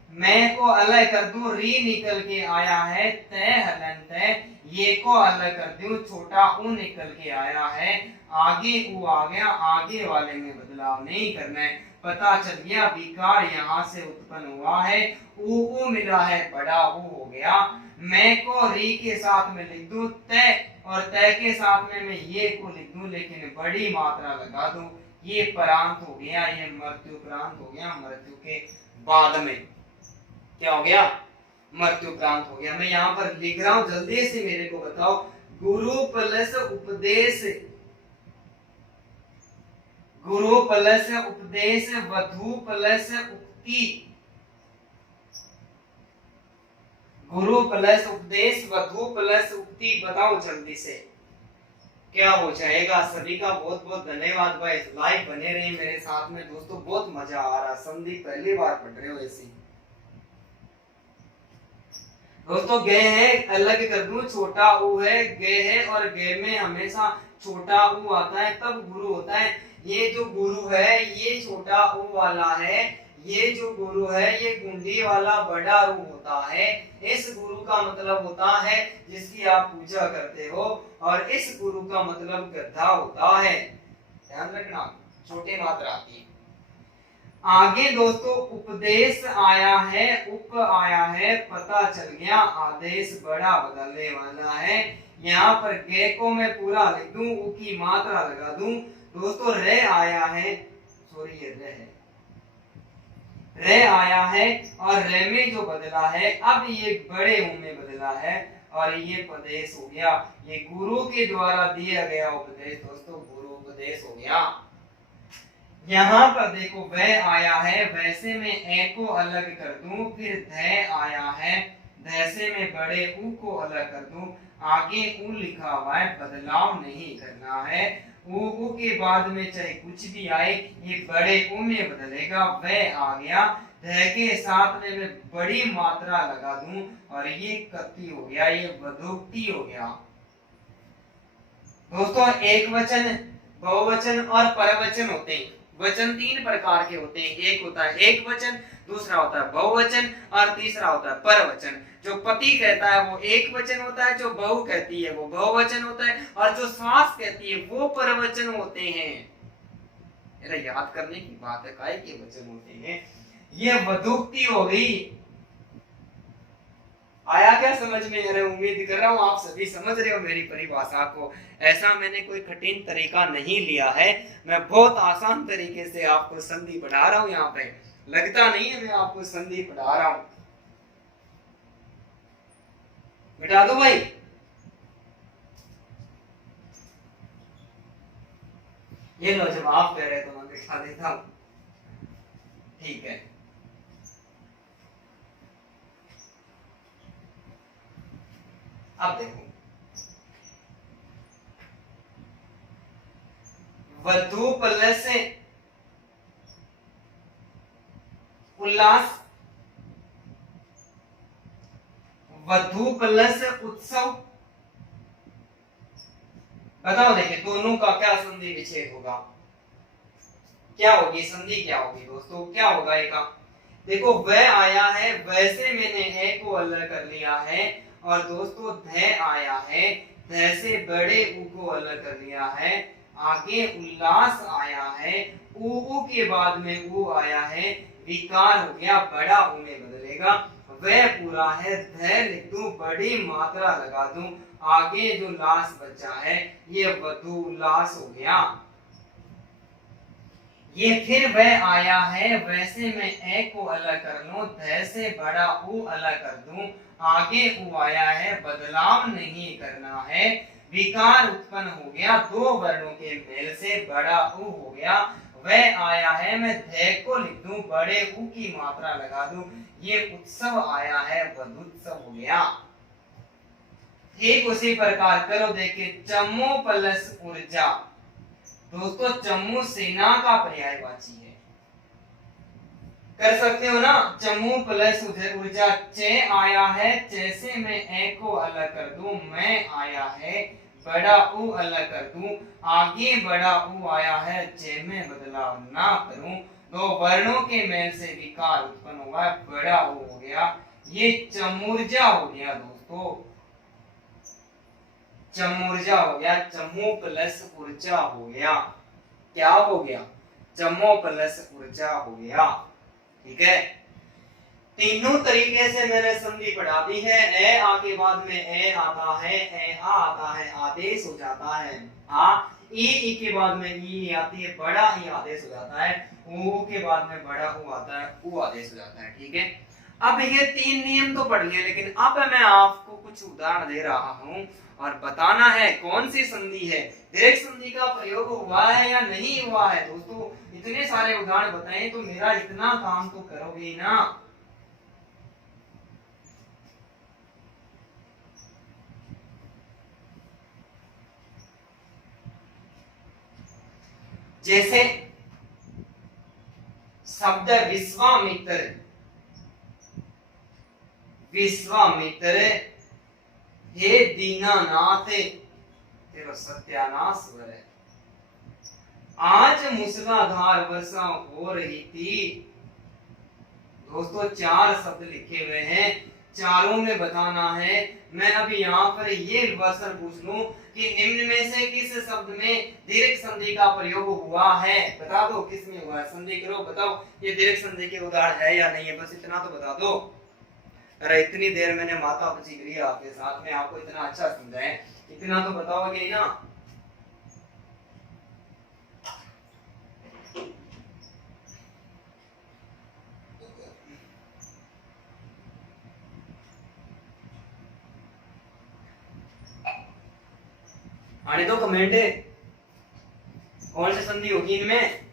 मैं को अलग कर दूं, री निकल के आया है, तय हलन तय, ये को अलग कर दूं, छोटा ऊ निकल के आया है, आगे ऊ आ गया, आगे वाले में बदलाव नहीं करना है, पता चल गया विकार यहाँ से उत्पन्न हुआ है, ऊ मिला है, बड़ा ऊ हो गया। मैं को री के साथ में लिख दूं, तय, और तय के साथ में मैं ये को लिख दूं, लेकिन बड़ी मात्रा लगा दूं, ये परांत हो गया, ये मृत्यु परांत हो गया, मृत्यु के बाद में क्या हो गया, मृत्युप्रांत हो गया। मैं यहाँ पर लिख रहा हूं, जल्दी से मेरे को बताओ। गुरु प्लस उपदेश, गुरु प्लस उपदेश, वधु प्लस उक्ति, गुरु प्लस उपदेश, वधु प्लस उक्ति। बताओ जल्दी से क्या हो जाएगा। सभी का बहुत बहुत धन्यवाद भाई, लाइव बने रहे मेरे साथ में दोस्तों, बहुत मजा आ रहा। संधि पहली बार पढ़ रहे हो ऐसी दोस्तों। गे है अलग कर दूं, छोटा ऊ है, गे है और गे में हमेशा छोटा ऊ आता है तब गुरु होता है। ये जो गुरु है ये छोटा ऊ वाला है, ये जो गुरु है ये गुंडी वाला बड़ा रू होता है। इस गुरु का मतलब होता है जिसकी आप पूजा करते हो, और इस गुरु का मतलब गधा होता है। ध्यान रखना, छोटे मात्रा आती है। आगे दोस्तों उपदेश आया है, उप आया है, पता चल गया, आदेश बड़ा बदलने वाला है। यहाँ पर गे को मैं पूरा लिख दूं, उ की मात्रा लगा दूं दोस्तों। रे आया है, सॉरी ये रे है, रे आया है और रे में जो बदला है अब ये बड़े ऊ में बदला है और ये उपदेश हो गया। ये गुरु के द्वारा दिया गया उपदेश दोस्तों, गुरु उपदेश हो गया। यहाँ पर देखो वह आया है, वैसे में ए को अलग कर दूं, फिर ध आया है, ध से में बड़े ऊ को अलग कर दूं, आगे ऊ लिखा हुआ है, बदलाव नहीं करना है। ऊ के बाद में चाहे कुछ भी आए ये बड़े ऊ में बदलेगा। वह आ गया, ध के साथ में मैं बड़ी मात्रा लगा दूं और ये कति हो गया, ये वधोक्ति हो गया। दोस्तों एक वचन, बहुवचन और परवचन होते हैं। वचन तीन प्रकार के होते हैं, एक होता है एक वचन, दूसरा होता है बहुवचन और तीसरा होता है परवचन। जो पति कहता है वो एक वचन होता है, जो बहू कहती है वो बहुवचन होता है, और जो सास कहती है वो परवचन होते हैं। मेरा याद करने की बात है, काय के वचन होते हैं। ये वधूक्ति हो गई। आया क्या समझ में? अरे उम्मीद कर रहा हूँ आप सभी समझ रहे हो मेरी परिभाषा को। ऐसा मैंने कोई कठिन तरीका नहीं लिया है, मैं बहुत आसान तरीके से आपको संधि पढ़ा रहा हूँ। यहाँ पे लगता नहीं है मैं आपको संधि पढ़ा रहा हूँ। बिठा दो भाई। ये लो, जब आप कह रहे तो मैं बिठा देता हूँ, ठीक है। अब देखो, वधु प्लस उल्लास, वधु प्लस उत्सव। बताओ देखिए दोनों का क्या संधि विच्छेद होगा, क्या होगी संधि, क्या होगी दोस्तों, क्या होगा एक का? देखो वह आया है, वैसे मैंने ए को अलग कर लिया है, और दोस्तों ध आया है, ध से बड़े ऊ को अलग कर लिया है। आगे उल्लास आया है, ऊ के बाद में ऊ आया है, विकार हो गया, बड़ा ऊ में बदलेगा। वह पूरा है, ध लिख दूं, बड़ी मात्रा लगा दूं, आगे जो लाश बचा है ये वधु उल्लास हो गया। ये फिर वह आया है, वैसे मैं ए को अलग कर लूं, ध से बड़ा ऊ अलग कर दूं, आगे ऊ आया है, बदलाव नहीं करना है। विकार उत्पन्न हो गया, दो वर्णों के मेल से बड़ा ऊ हो गया। वह आया है, मैं ध को लिख दूं, बड़े ऊ की मात्रा लगा दूं, ये उत्सव आया है, वधुत्सव हो गया। ठीक उसी प्रकार करो, देखिए चमू प्लस ऊर्जा। दोस्तों चमू सेना का पर्यायवाची है, कर सकते हो ना। चमू प्लस ऊर्जा, चे आया है, चे से मैं ए को अलग कर दूं, मैं आया है, बड़ा ऊ अलग कर दूं, आगे बड़ा ऊ आया है, चे में बदलाव ना करूं, दो वर्णों के मेल से विकार उत्पन्न होगा, बड़ा ऊ हो गया, ये चमूर्जा हो गया दोस्तों, चमूर्जा हो गया, चमू प्लस ऊर्जा हो गया। क्या हो गया? चमो प्लस ऊर्जा हो गया। ठीक है, तीनों तरीके से मैंने संधि पढ़ा दी है। ए आ के बाद में ए आता है, ए आ आता है, आदेश हो जाता है। आ ई के बाद में ई आती है, बड़ा ई आदेश हो जाता है। ऊ के बाद में बड़ा ऊ आता है, ऊ आदेश हो जाता है। ठीक है, अब ये 3 नियम तो पढ़ लिए, लेकिन अब मैं आपको कुछ उदाहरण दे रहा हूं और बताना है कौन सी संधि है, दीर्घ संधि का प्रयोग हुआ है या नहीं हुआ है। दोस्तों इतने सारे उदाहरण बताएं तो मेरा इतना काम तो करोगे ना। जैसे शब्द विश्वामित्र, विश्वामित्र हे दीनानाथ तेरा सत्यानाश करे। आज मूसलाधार वर्षा हो रही थी। दोस्तों 4 शब्द लिखे हुए हैं, चारों में बताना है। मैं अभी यहाँ पर ये क्वेश्चन पूछ लूं कि निम्न में से किस शब्द में दीर्घ संधि का प्रयोग हुआ है, बता दो किस में हुआ है, संधि करो बताओ ये दीर्घ संधि के उदाहरण है या नहीं है, बस इतना तो बता दो। अरे इतनी देर मैंने माता बची करी आपके साथ में, आपको इतना अच्छा समझाए, इतना तो बताओगे ना। आने दो कमेंट, कौन सी संधि होगी इनमें।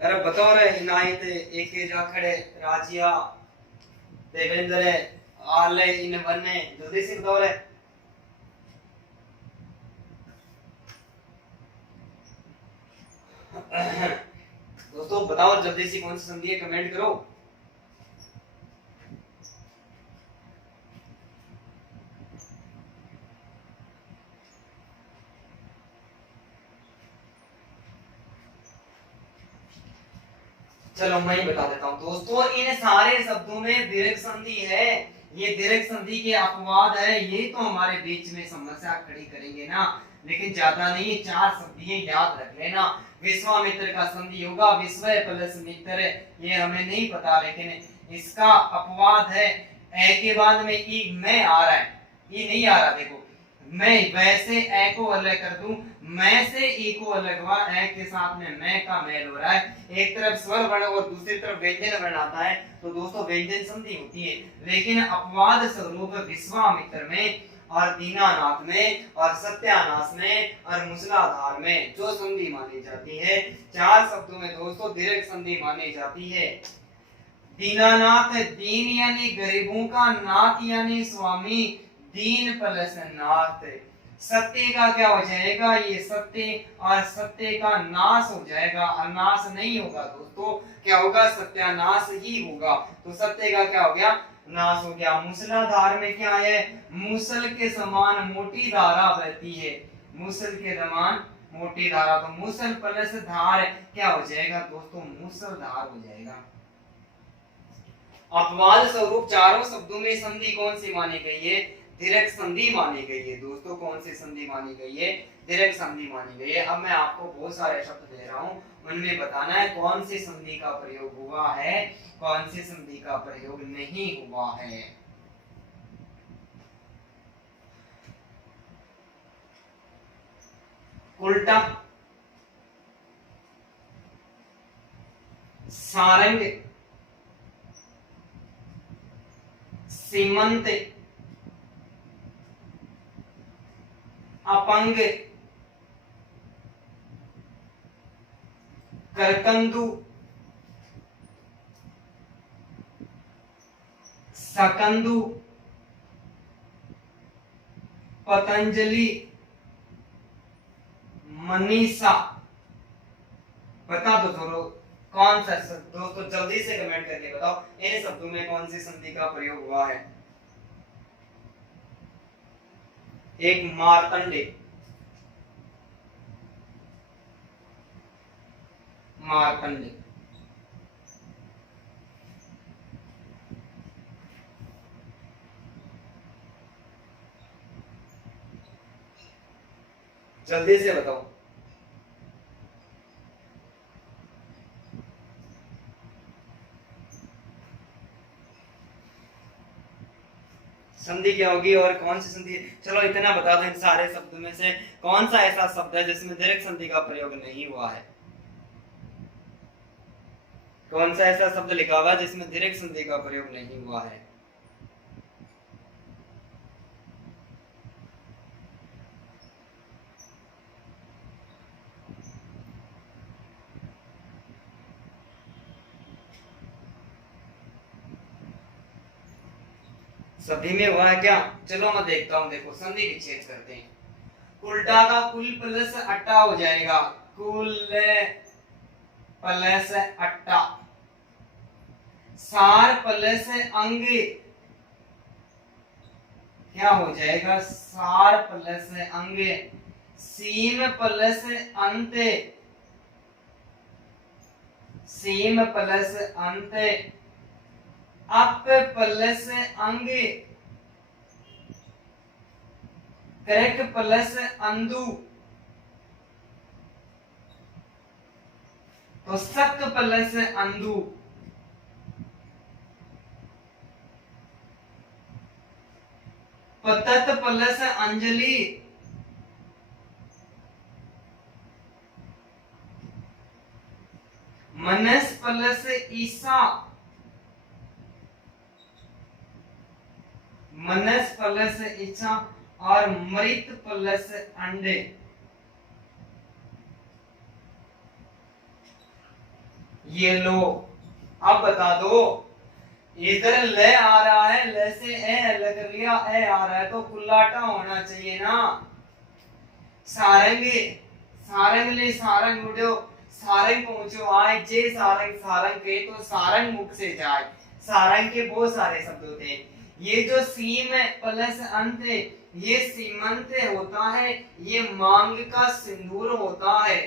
अरे बताओ रे, इनायत एक जाखड़े राजिया देवेंद्र आले इन वने, जल्दी से बताओ रे। दोस्तों बताओ जल्दी से कौन सी संधि है, कमेंट करो। चलो मैं ही बता देता हूँ दोस्तों, इन सारे शब्दों में दीर्घ संधि है। ये दीर्घ संधि के अपवाद है, ये तो हमारे बीच में समस्या खड़ी करेंगे ना, लेकिन ज्यादा नहीं, 4 शब्द ये याद रख लेना। विश्वामित्र का संधि होगा विश्व प्लस मित्र, ये हमें नहीं पता, लेकिन इसका अपवाद है ए के बाद में ई मैं आ रहा है, ये नहीं आ रहा। देखो मैं वैसे ए को अलग कर दूं, मैं से ई को अलग हुआ, ए के साथ में मैं का मेल हो रहा है, एक तरफ स्वर वर्ण और दूसरी तरफ व्यंजन वर्ण आता है, तो दोस्तों व्यंजन संधि होती है। लेकिन अपवाद स्वरूप विश्वामित्र में और दीनानाथ में और सत्यानाश में और मूसलाधार में जो संधि मानी जाती है, 4 शब्दों में दोस्तों दीर्घ संधि मानी जाती है। दीनानाथ, दीन यानी गरीबों का, नाथ यानी स्वामी, दीन प्लस नाथ। सत्य का क्या हो जाएगा, ये सत्य और सत्य का नाश हो जाएगा, अनाश नहीं होगा दोस्तों, क्या होगा, सत्यानाश ही होगा। तो सत्य का क्या हो गया, नाश हो गया। मूसलाधार में क्या है, मूसल के समान मोटी धारा बहती है, मूसल के समान मोटी धारा, तो मूसल प्लस धार क्या हो जाएगा दोस्तों, मूसलधार हो जाएगा। अपवाद स्वरूप चारों शब्दों में संधि कौन सी मानी गई है, दीर्घ संधि मानी गई है। दोस्तों कौन सी संधि मानी गई है, दीर्घ संधि मानी गई है। अब मैं आपको बहुत सारे शब्द दे रहा हूं, उनमें बताना है कौन सी संधि का प्रयोग हुआ है, कौन सी संधि का प्रयोग नहीं हुआ है। उल्टा, सारंग, सीमंत, अपंग, करकंदू, सकंदू, पतंजलि, मनीषा। बता दो थोड़ा कौन सा शब्द, दोस्तों जल्दी से कमेंट करके बताओ इन शब्दों में कौन सी संधि का प्रयोग हुआ है। एक मार्तंडे, मार्तंडे, जल्दी से बताओ। संधि क्या होगी और कौन सी संधि? चलो इतना बता दो, इन सारे शब्दों में से कौन सा ऐसा शब्द है जिसमें दीर्घ संधि का प्रयोग नहीं हुआ है? कौन सा ऐसा शब्द लिखा हुआ है जिसमें दीर्घ संधि का प्रयोग नहीं हुआ है? सभी में हुआ है क्या? चलो मैं देखता हूं, देखो संधि विच्छेद करते हैं। उल्टा का कुल प्लस अट्टा हो जाएगा, कुल प्लस अट्टा। सार प्लस अंग क्या हो जाएगा? सार प्लस अंग। सीम प्लस अंत, सीम प्लस अंत। अप प्लस अंग, करक प्लस अंदु। तो सक प्लस अंदु। पतत प्लस अंजलि। मनस प्लस ईसा, मनस प्लस इच्छा। और मृत प्लस अंडे। ये लो, अब बता दो, इधर ल आ रहा है, ल से ए लग लिया, ए आ रहा है तो कुल्लाटा होना चाहिए ना। सारंग, सारंग ले सारंग उड़ो, सारंग पहुंचो आए, जे सारंग सारंग के तो सारंग मुख से जाए। सारंग के बहुत सारे शब्द होते हैं। ये जो सीम प्लस अंत, ये सीमंत होता है, ये मांग का सिंदूर होता है।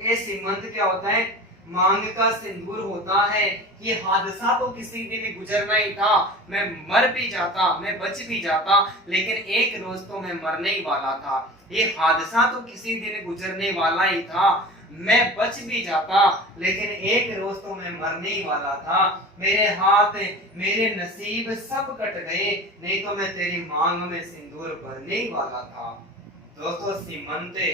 ये सीमंत क्या होता है? मांग का सिंदूर होता है। ये हादसा तो किसी दिन गुजरना ही था, मैं मर भी जाता, मैं बच भी जाता, लेकिन एक रोज तो मैं मरने ही वाला था। ये हादसा तो किसी दिन गुजरने वाला ही था, मैं बच भी जाता, लेकिन एक रोज तो मैं मरने ही वाला था। मेरे हाथ, मेरे नसीब सब कट गए, नहीं तो मैं तेरी मांग में सिंदूर भरने ही वाला था। दोस्तों, सीमंते,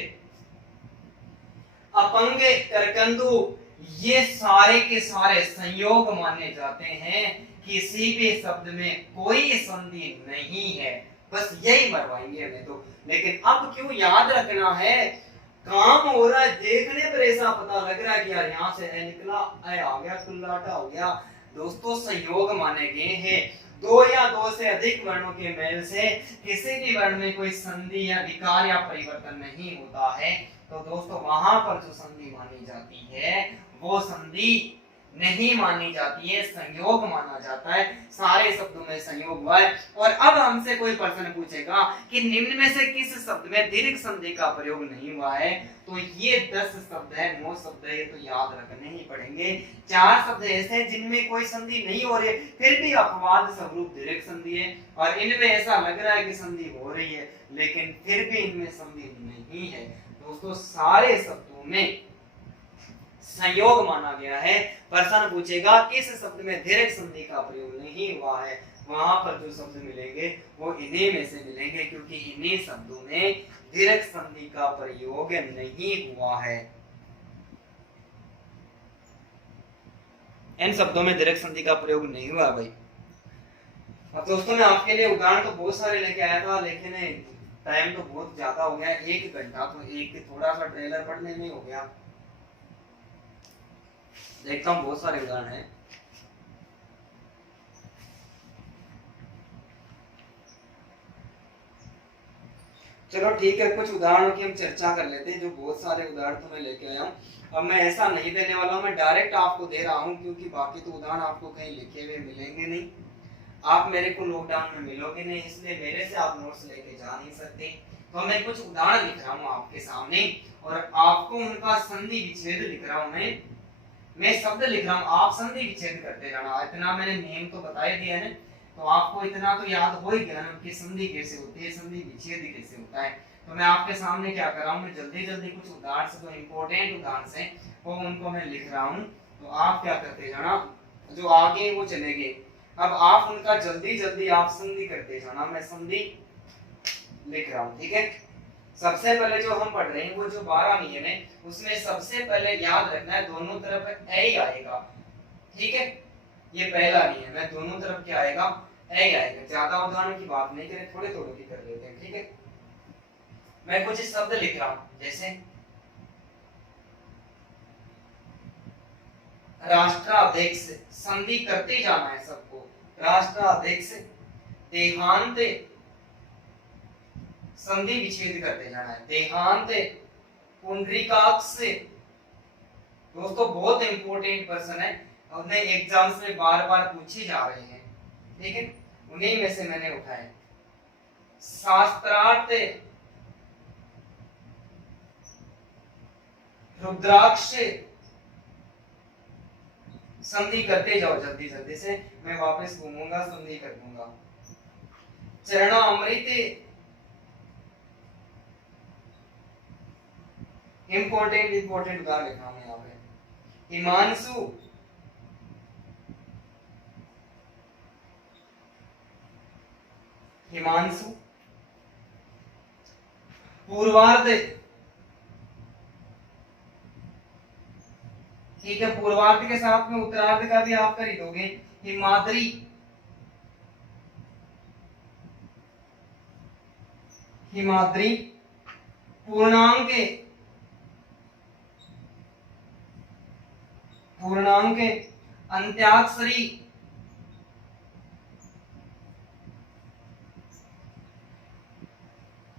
अपंग, करकंदू, ये सारे के सारे संयोग माने जाते हैं। किसी भी शब्द में कोई संधि नहीं है, बस यही मरवाएंगे हमें तो। लेकिन अब क्यों याद रखना है? काम हो रहा है, देखने पर ऐसा पता लग रहा है कि यार यहाँ से ए निकला, ए आ गया, कुल्लाटा हो गया। दोस्तों, संयोग माने गए हैं। दो या दो से अधिक वर्णों के मेल से किसी भी वर्ण में कोई संधि या विकार या परिवर्तन नहीं होता है, तो दोस्तों वहां पर जो संधि मानी जाती है वो संधि नहीं मानी जाती है, संयोग माना जाता है। सारे शब्दों में संयोग हुआ है। और अब हमसे कोई प्रश्न पूछेगा कि निम्न में से किस शब्द में दीर्घ संधि का प्रयोग नहीं हुआ है, तो ये 10 शब्द है, 9 शब्द है, ये तो याद रखने ही पड़ेंगे। 4 शब्द ऐसे हैं जिनमें कोई संधि नहीं हो रही है, फिर भी अपवाद स्वरूप दीर्घ संधि है, और इनमें ऐसा लग रहा है कि संधि हो रही है, लेकिन फिर भी इनमें संधि नहीं है। दोस्तों, सारे शब्दों में संयोग माना गया है। प्रश्न पूछेगा किस शब्द में दीर्घ संधि का प्रयोग नहीं हुआ है, वहां पर जो शब्द मिलेंगे वो इन्हीं में से मिलेंगे, क्योंकि इन्हीं शब्दों में दीर्घ संधि का प्रयोग नहीं हुआ है। इन शब्दों में दीर्घ संधि का प्रयोग नहीं हुआ भाई। अब दोस्तों, मैं आपके लिए उदाहरण तो बहुत सारे लेके आया था, लेकिन टाइम तो बहुत ज्यादा हो गया, 1 घंटा तो एक थोड़ा सा ट्रेलर पढ़ने में हो गया। देखता हूँ, बहुत सारे उदाहरण हैं। चलो ठीक है, कुछ उदाहरणों की हम चर्चा कर लेते हैं, जो बहुत सारे उदाहरण तो मैं लेके आया हूँ। अब मैं ऐसा नहीं देने वाला हूँ, मैं डायरेक्ट आपको दे रहा हूँ, क्योंकि बाकी तो उदाहरण आपको कहीं लिखे हुए मिलेंगे नहीं। आप मेरे को लॉकडाउन में मिलोगे नहीं, इसलिए मेरे से आप नोट्स लेके जा नहीं सकते। तो मैं कुछ उदाहरण लिख रहा हूँ आपके सामने, और आपको उनका संधि विच्छेद लिख रहा हूँ। मैं शब्द लिख रहा हूँ, आप संधि विच्छेद करते जाना। इतना मैंने नियम तो बता ही दिया है, तो आपको इतना तो याद हो ही गया ना कि संधि कैसे होती है, संधि विच्छेद कैसे होता है। तो मैं आपके सामने क्या कर रहा हूँ, मैं जल्दी जल्दी कुछ उदाहरण से, जो इंपॉर्टेंट उदाहरण से वो उनको मैं लिख रहा हूँ, तो आप क्या करते जाना, जो आगे वो चलेंगे। अब आप उनका जल्दी जल्दी आप संधि करते जाना। मैं संधि लिख रहा हूं, ठीक है। सबसे पहले जो हम पढ़ रहे हैं वो जो 12 नियम है उसमें सबसे पहले याद रखना है दोनों तरफ ए ही आएगा, ठीक है। ये पहला नियम है, दोनों तरफ क्या आएगा, ए ही आएगा। ज्यादा उदाहरण की बात नहीं करें, थोड़े थोड़े की कर लेते हैं, ठीक है। मैं कुछ शब्द लिख रहा हूं, जैसे राष्ट्राध्यक्ष, संधि करते जाना है सबको। राष्ट्राध्यक्ष, देहांत, संधि विच्छेद करते जाना है। देहांत, पुंडरीकाक्ष, दोस्तों बहुत इंपॉर्टेंट पर्सन है, उन्हें एग्जाम्स में बार बार पूछे जा रहे हैं, ठीक है, उन्हीं में से मैंने उठाए। शास्त्रार्थ, रुद्राक्ष, संधि करते जाओ जल्दी जल्दी से, मैं वापस घूमूंगा संधि कर दूंगा। चरणामृत, इंपॉर्टेंट उदाहरण लिखा हूं यहाँ पे। हिमांशु, हिमांशु, पूर्वार्ध, ठीक है, पूर्वार्ध के साथ में उत्तरार्ध का भी आप कर ही दोगे। हिमाद्री, हिमाद्री, पूर्णांक, पूर्णांक, अंत्याक्षरी,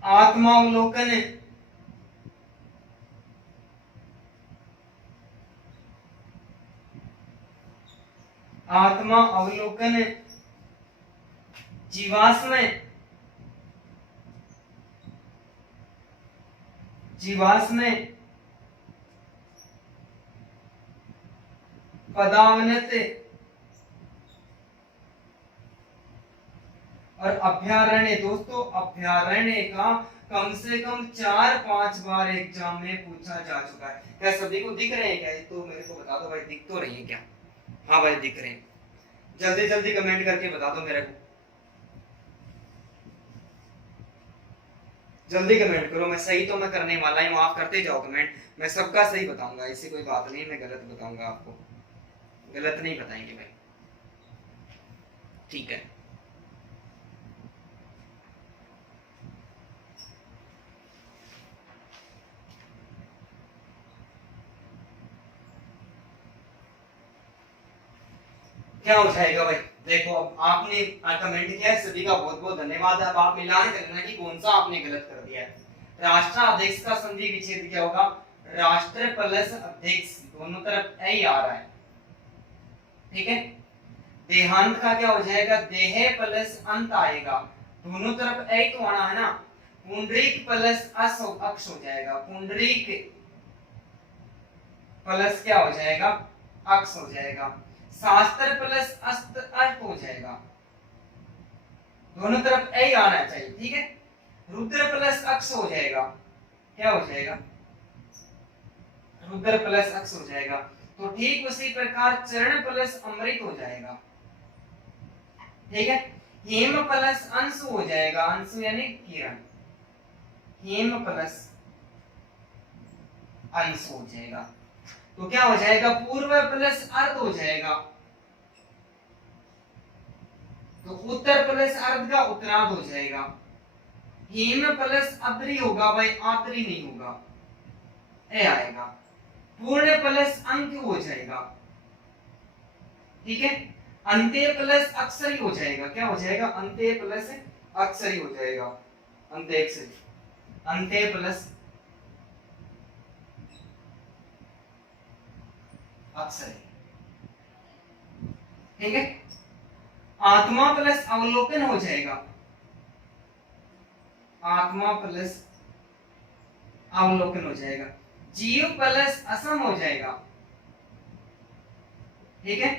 आत्मावलोकन, आत्मा अवलोकन, जीवाश्म, जीवाश्म, पदावनत और अभ्यारण्य। दोस्तों अभ्यारण्य का कम से कम 4-5 बार एग्जाम में पूछा जा चुका है। क्या सभी को दिख रहे हैं क्या? तो मेरे को बता दो भाई, दिख तो रही है क्या? हाँ भाई दिख रहे हैं, जल्दी जल्दी कमेंट करके बता दो मेरे को, जल्दी कमेंट करो। मैं सही तो मैं करने वाला हूँ, आप करते जाओ कमेंट, मैं सबका सही बताऊंगा, ऐसी कोई बात नहीं मैं गलत बताऊंगा, आपको गलत नहीं बताएंगे भाई, ठीक है। क्या हो जाएगा भाई? देखो अब आपने कमेंट किया है, सभी का बहुत बहुत धन्यवाद। अब आप मिलान करना कि कौन सा आपने गलत कर दिया है। राष्ट्राध्यक्ष का संधि विच्छेद क्या होगा? राष्ट्र प्लस अध्यक्ष, दोनों तरफ ए आ रहा है, ठीक है। देहांत का क्या हो जाएगा? देह प्लस अंत आएगा, दोनों तरफ ए तो आना है ना। पुंडरीक प्लस अक्ष हो जाएगा, पुंडरीक प्लस क्या हो जाएगा? अक्ष हो जाएगा। शास्त्र प्लस अस्त्र अर्थ हो जाएगा, दोनों तरफ ए आना चाहिए, ठीक है। रुद्र प्लस अक्ष हो जाएगा, क्या हो जाएगा? रुद्र प्लस अक्ष हो जाएगा। तो ठीक उसी प्रकार चरण प्लस अमृत हो जाएगा, ठीक है। हेम प्लस अंशु हो जाएगा, अंशु यानी किरण, हेम प्लस अंश हो जाएगा। तो क्या हो जाएगा? पूर्व प्लस अर्ध हो जाएगा, तो उत्तर प्लस अर्ध का उत्तरार्ध हो जाएगा। हेम प्लस अद्री होगा भाई, आद्री नहीं होगा, ए आएगा। पूर्ण प्लस अंक हो जाएगा, ठीक है। अंत्य प्लस अक्षरी हो जाएगा, क्या हो जाएगा? अंत्य प्लस अक्षरी हो जाएगा, अंत्याक्षरी, अंत्य प्लस अक्षरी, ठीक है। आत्मा प्लस अवलोकन हो जाएगा, आत्मा प्लस अवलोकन हो जाएगा। जीव प्लस असम हो जाएगा, ठीक है।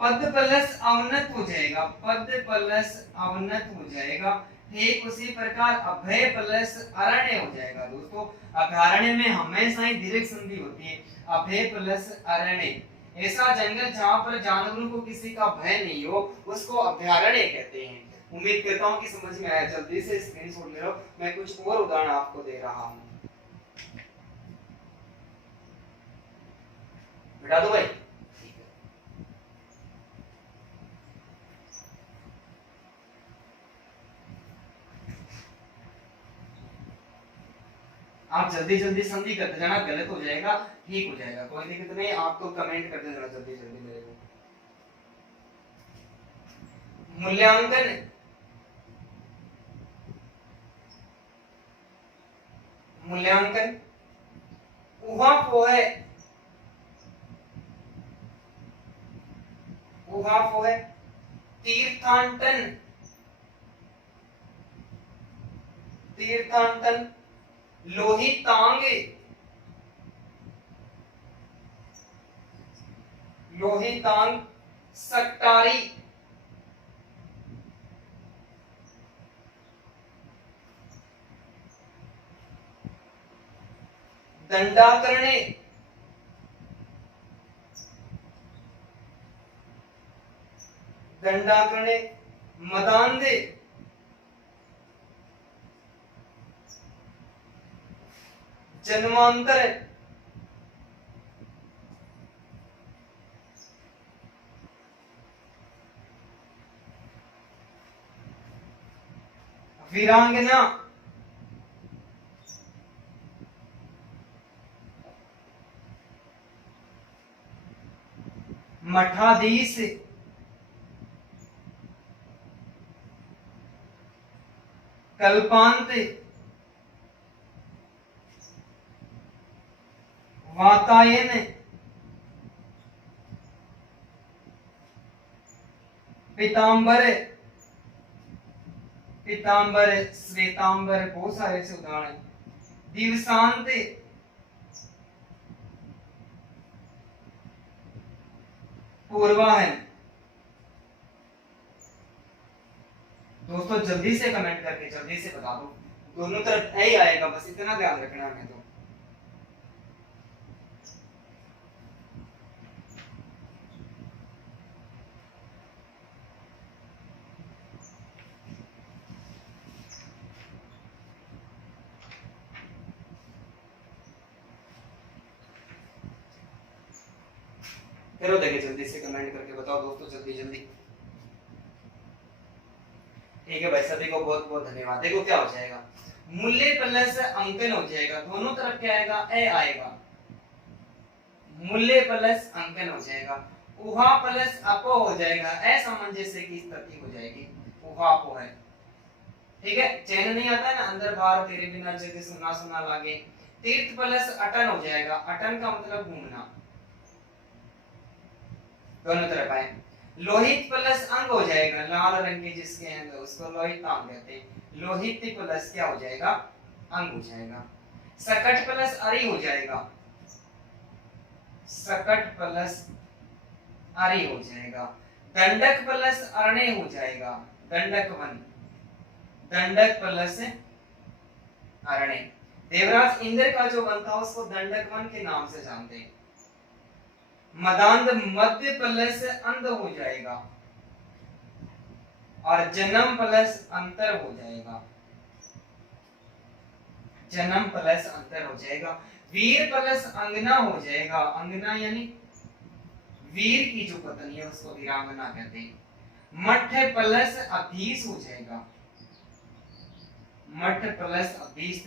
पद प्लस अवनत हो जाएगा, पद प्लस अवनत हो जाएगा। ठीक उसी प्रकार अभय प्लस अरण्य हो जाएगा। दोस्तों अभयारण्य में हमेशा ही दीर्घ संधि होती है, अभय प्लस अरण्य, ऐसा जंगल जहाँ पर जानवरों को किसी का भय नहीं हो उसको अभयारण्य कहते हैं। उम्मीद करता हूँ कि समझ में आया। जल्दी से स्क्रीनशॉट ले लो, मैं कुछ और उदाहरण आपको दे रहा हूँ। बता दो भाई। आप जल्दी जल्दी संधि करते जाना, गलत हो जाएगा ठीक हो जाएगा, कोई दिक्कत नहीं। आप तो कमेंट करते जाना जल्दी जल्दी मेरे को। मूल्यांकन, मूल्यांकन ऊहापोह, ऊहापोह, तीर्थाटन, तीर्थाटन, लोहितांग, लोहितांग, सकटारी, दंडाकरणे, दंडाकरणे, मदांधे, जन्मांतर, वीरांगना, मठाधीश, कल्पांत, वातायन, पीतांबर, पीतांबर, श्वेतांबर, बहुत सारे ऐसे उदाहरण हैं। दिवसांत, पूर्वाहन। दोस्तों जल्दी से कमेंट करके जल्दी से बता दो, दोनों तरफ ए ही आएगा, बस इतना ध्यान रखना है हमें। तो करो देखिए, जल्दी से कमेंट करके बताओ दोस्तों, जल्दी जल्दी। ठीक है भाई, सभी को बहुत बहुत धन्यवाद। देखो क्या हो जाएगा, मूल्य प्लस अंकन हो जाएगा, दोनों तरफ क्या आएगा, ए आएगा, मूल्य प्लस अंकन हो जाएगा। उहा प्लस अपो हो जाएगा, असामंजस्य की स्थिति हो जाएगी, उहा अपो है। ठीक है, चैन नहीं आता है ना, अंदर बाहर तेरे बिना जगह सुना सुना लागे। तीर्थ प्लस अटन हो जाएगा, अटन का मतलब घूमना, दोनों तरफ आए। लोहित प्लस अंग हो जाएगा, लाल रंग के जिसके अंग उसको लोहितांग कहते हैं। लोहित प्लस क्या हो जाएगा, अंग हो जाएगा। सकट प्लस अरि हो जाएगा, सकट प्लस अरि हो जाएगा। दंडक प्लस अरण्य हो जाएगा, दंडक वन, दंडक प्लस अरण्य। देवराज इंद्र का जो वन था उसको दंडक वन के नाम से जानते हैं। मदांध मध्य प्लस अंध हो जाएगा, और जन्म प्लस अंतर हो जाएगा, जन्म प्लस अंतर हो जाएगा। वीर प्लस अंगना हो जाएगा, अंगना यानी वीर की जो पत्नी है उसको वीरांगना कहते हैं। मठ प्लस अधीश हो जाएगा, मठ प्लस अधीश।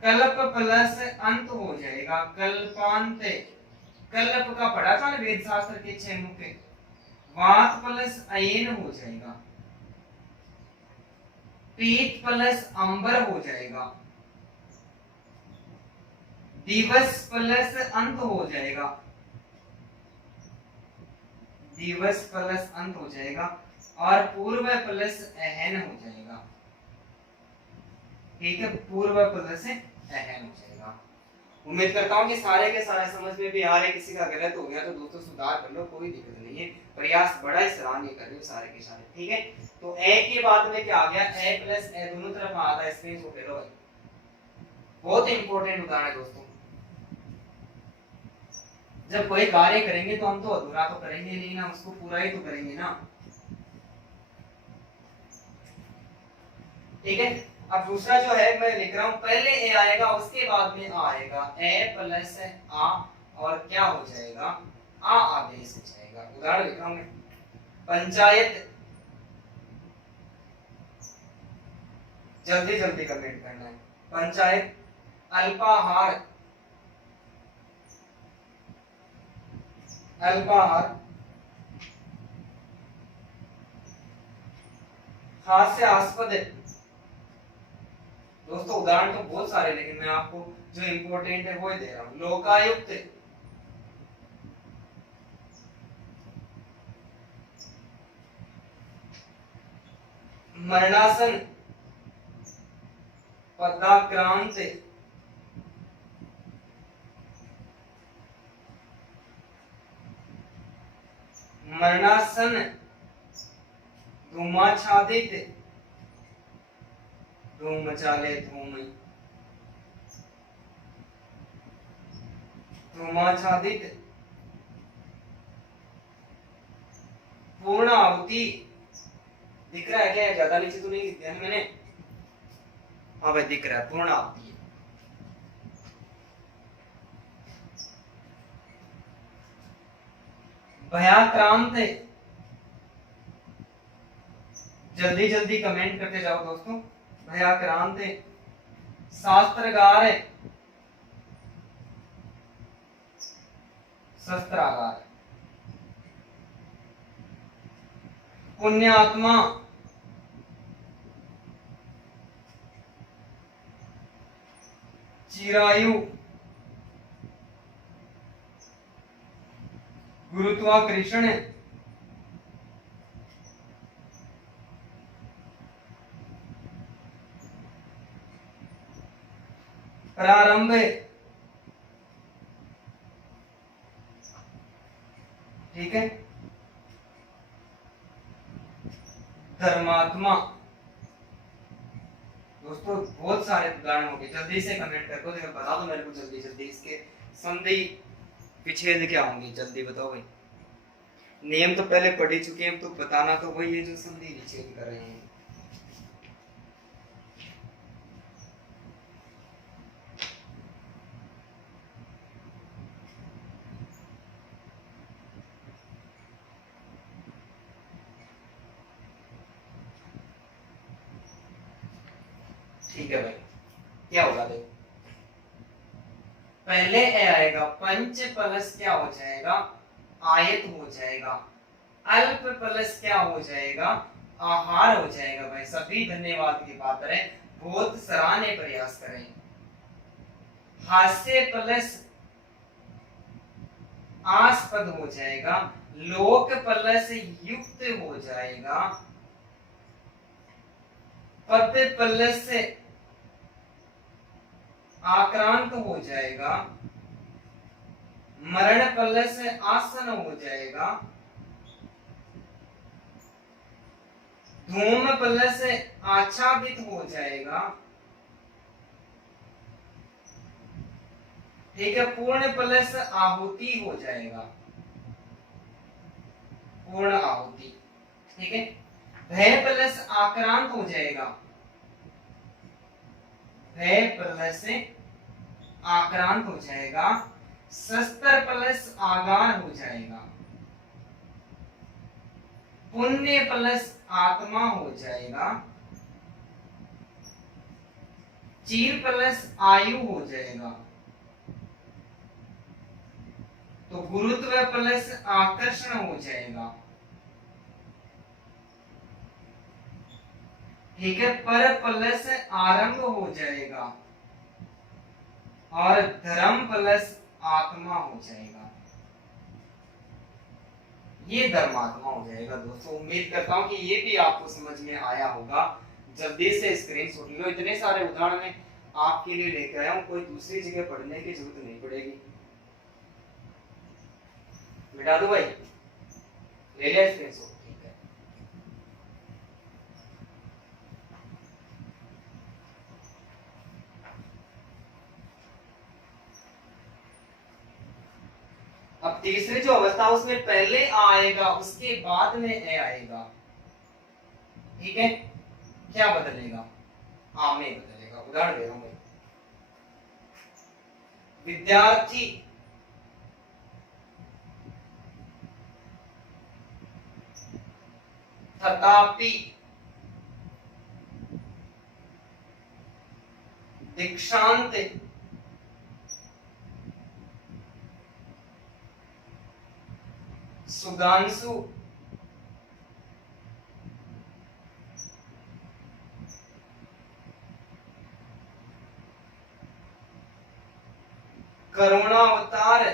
कल्प प्लस अंत हो जाएगा, कल्पांत। कल्प का पढ़ा था ना वेद शास्त्र के 6 मुख्य। वात प्लस अयन हो जाएगा, पीत प्लस अंबर हो जाएगा, दिवस प्लस अंत हो जाएगा, दिवस प्लस अंत हो जाएगा, और पूर्व प्लस अहन हो जाएगा। ठीक है, पूर्व प्लस अहन हो जाएगा। उम्मीद करता हूँ कि सारे के सारे समझ में भी आ रहे। किसी का गलत हो गया तो दोस्तों सुधार कर लो, कोई दिक्कत नहीं है। प्रयास बड़ा ही सराहनीय कर रहे हो सारे के सारे। ठीक है, तो ए के बाद में क्या आ गया, ए प्लस ए दोनों तरफ आता है, स्क्रीनशॉट ले लो भाई, बहुत इंपॉर्टेंट उदाहरण है दोस्तों। जब कोई कार्य करेंगे तो हम तो अधूरा तो करेंगे नहीं ना, उसको पूरा ही तो करेंगे ना। ठीक है। अब दूसरा जो है मैं लिख रहा हूं, पहले ए आएगा उसके बाद में आ आएगा, ए प्लस आ और क्या हो जाएगा, आ आदेश हो जाएगा। उदाहरण लिख रहा हूं मैं, पंचायत, जल्दी जल्दी कमेंट करना है, पंचायत, अल्पाहार, अल्पाहार, हास्यास्पद। दोस्तों उदाहरण तो बहुत सारे, लेकिन मैं आपको जो इंपॉर्टेंट है वो ही दे रहा हूं। लोकायुक्त, मरणासन, पदाक्रांत, मरणासन, धूमाच्छादित, धूम मचाले धूम, धूमाच्छादित, पूर्ण आहुति। दिख रहा है क्या, ज्यादा नीचे तो नहीं लिख दिया मैंने? हाँ भाई दिख रहा है, पूर्ण आहुति। भयाक्रांत, जल्दी जल्दी कमेंट करते जाओ दोस्तों। भयाक्रांत, शास्त्रागार, शस्त्रागार, पुण्यात्मा, चिरायु, गुरुत्वाकर्षण, प्रारंभ, ठीक है, धर्मात्मा। दोस्तों बहुत सारे उदाहरण हो गए, जल्दी से कमेंट कर दो, बता दो मेरे को जल्दी जल्दी इसके संधि विच्छेद क्या होंगे, जल्दी बताओ भाई। नियम तो पहले पढ़ ही चुके हैं, तो बताना तो वही है जो संधि विच्छेद कर रहे हैं। ठीक है भाई, क्या होगा देखो, पहले ए आएगा, पंच प्लस क्या हो जाएगा, आयत हो जाएगा, अल्प प्लस क्या हो जाएगा, आहार हो जाएगा। भाई सभी धन्यवाद की पात्र है, बहुत सराहनीय प्रयास करें। हास्य प्लस आस्पद हो जाएगा, लोक प्लस युक्त हो जाएगा, पद प्लस आक्रांत हो जाएगा, मरण प्लस आसन हो जाएगा, धूम प्लस आच्छादित हो जाएगा, ठीक है, पूर्ण प्लस आहुति हो जाएगा, पूर्ण आहुति, ठीक है, भय प्लस आक्रांत हो जाएगा, भय प्लस आक्रांत हो जाएगा, शस्त्र प्लस आगार हो जाएगा, पुण्य प्लस आत्मा हो जाएगा, चीर प्लस आयु हो जाएगा, तो गुरुत्व प्लस आकर्षण हो जाएगा, ठीक है, पर प्लस आरंभ हो जाएगा, और धर्म प्लस आत्मा हो जाएगा, ये धर्मात्मा हो जाएगा। दोस्तों उम्मीद करता हूं कि ये भी आपको समझ में आया होगा। जल्दी से स्क्रीनशॉट लो, इतने सारे उदाहरण मैं आपके लिए लेकर आया हूं, कोई दूसरी जगह पढ़ने की जरूरत नहीं पड़ेगी। मिटा दो भाई, ले लिया स्क्रीनशॉट, ठीक है। तीसरी जो अवस्था उसमें पहले आ आएगा, उसके बाद में ए आएगा। ठीक है, क्या बदलेगा? आ में बदलेगा। उदाहरण दे रहा हूं मैं, विद्यार्थी, तथापि, दीक्षांत, सुधांशु, करुणावतार,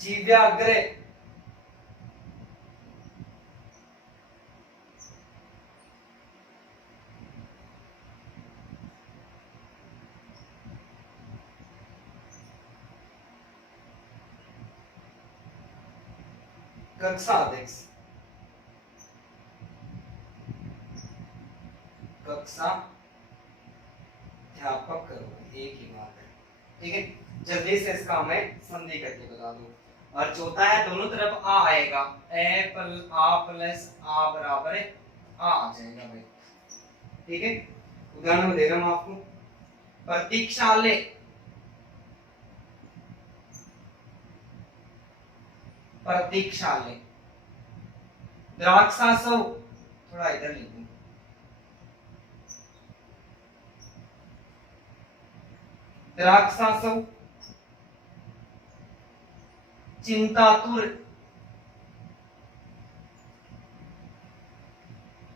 जीव्याग्र, कक्षा अध्यक्ष, कक्षा अध्यापक करो, एक ही बात है। ठीक है, जल्दी से इसका मैं संधि करके बता दूं। और चौथा है, दोनों तरफ आ आएगा, आ प्लस आ बराबर आ जाएगा भाई। ठीक है, उदाहरण में दे रहा हूं आपको, प्रतीक्षालय, प्रतीक्षालय, द्राक्षासव, थोड़ा इधर लिखूं, द्राक्षासव, चिंतातुर,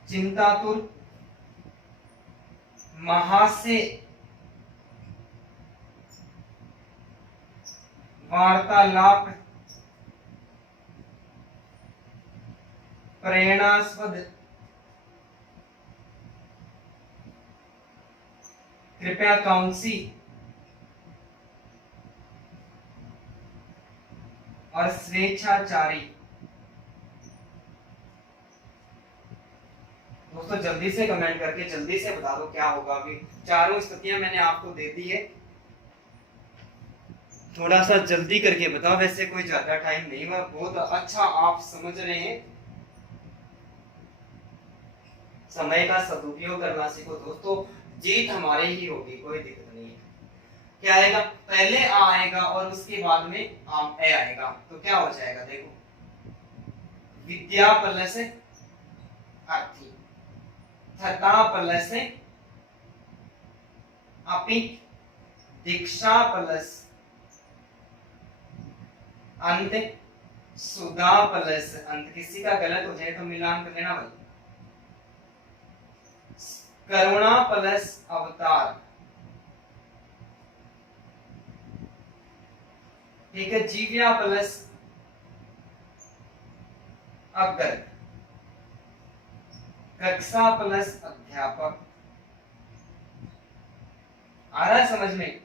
चिंतातुर, महासे, वार्तालाप, प्रेरणास्पद, कृपयाकांक्षी और स्वेच्छाचारी। दोस्तों जल्दी से कमेंट करके जल्दी से बता दो क्या होगा। अभी चारों स्थितियां मैंने आपको दे दी है, थोड़ा सा जल्दी करके बताओ। वैसे कोई ज्यादा टाइम नहीं हुआ, बहुत अच्छा आप समझ रहे हैं। समय का सदुपयोग करना सीखो दोस्तों, जीत हमारे ही होगी, कोई दिक्कत नहीं है। क्या आएगा? पहले आ आएगा और उसके बाद में ए आएगा, तो क्या हो जाएगा? देखो, विद्या प्लस अर्थी, तथा प्लस अपि, दीक्षा प्लस अंत, सुधा प्लस अंत। किसी का गलत हो जाए तो मिलान कर लेना भाई। करुणा प्लस अवतार, ठीक है। जीव्या प्लस अग्र, कक्षा प्लस अध्यापक। आ रहा है समझ में?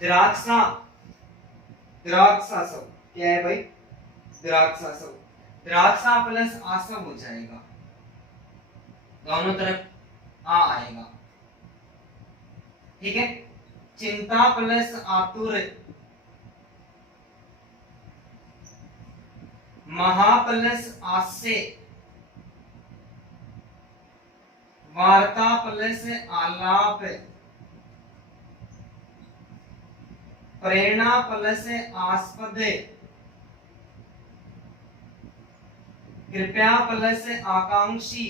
द्राक्षा, द्राक्षासव क्या है भाई? द्राक्षासव, द्राक्षा प्लस आसव हो जाएगा, दोनों तरफ आ आएगा। ठीक है। चिंता प्लस आतुर, महा प्लस आसे, वार्ता प्लस आलाप, प्रेरणा प्लस आस्पद, कृपया प्लस आकांक्षी,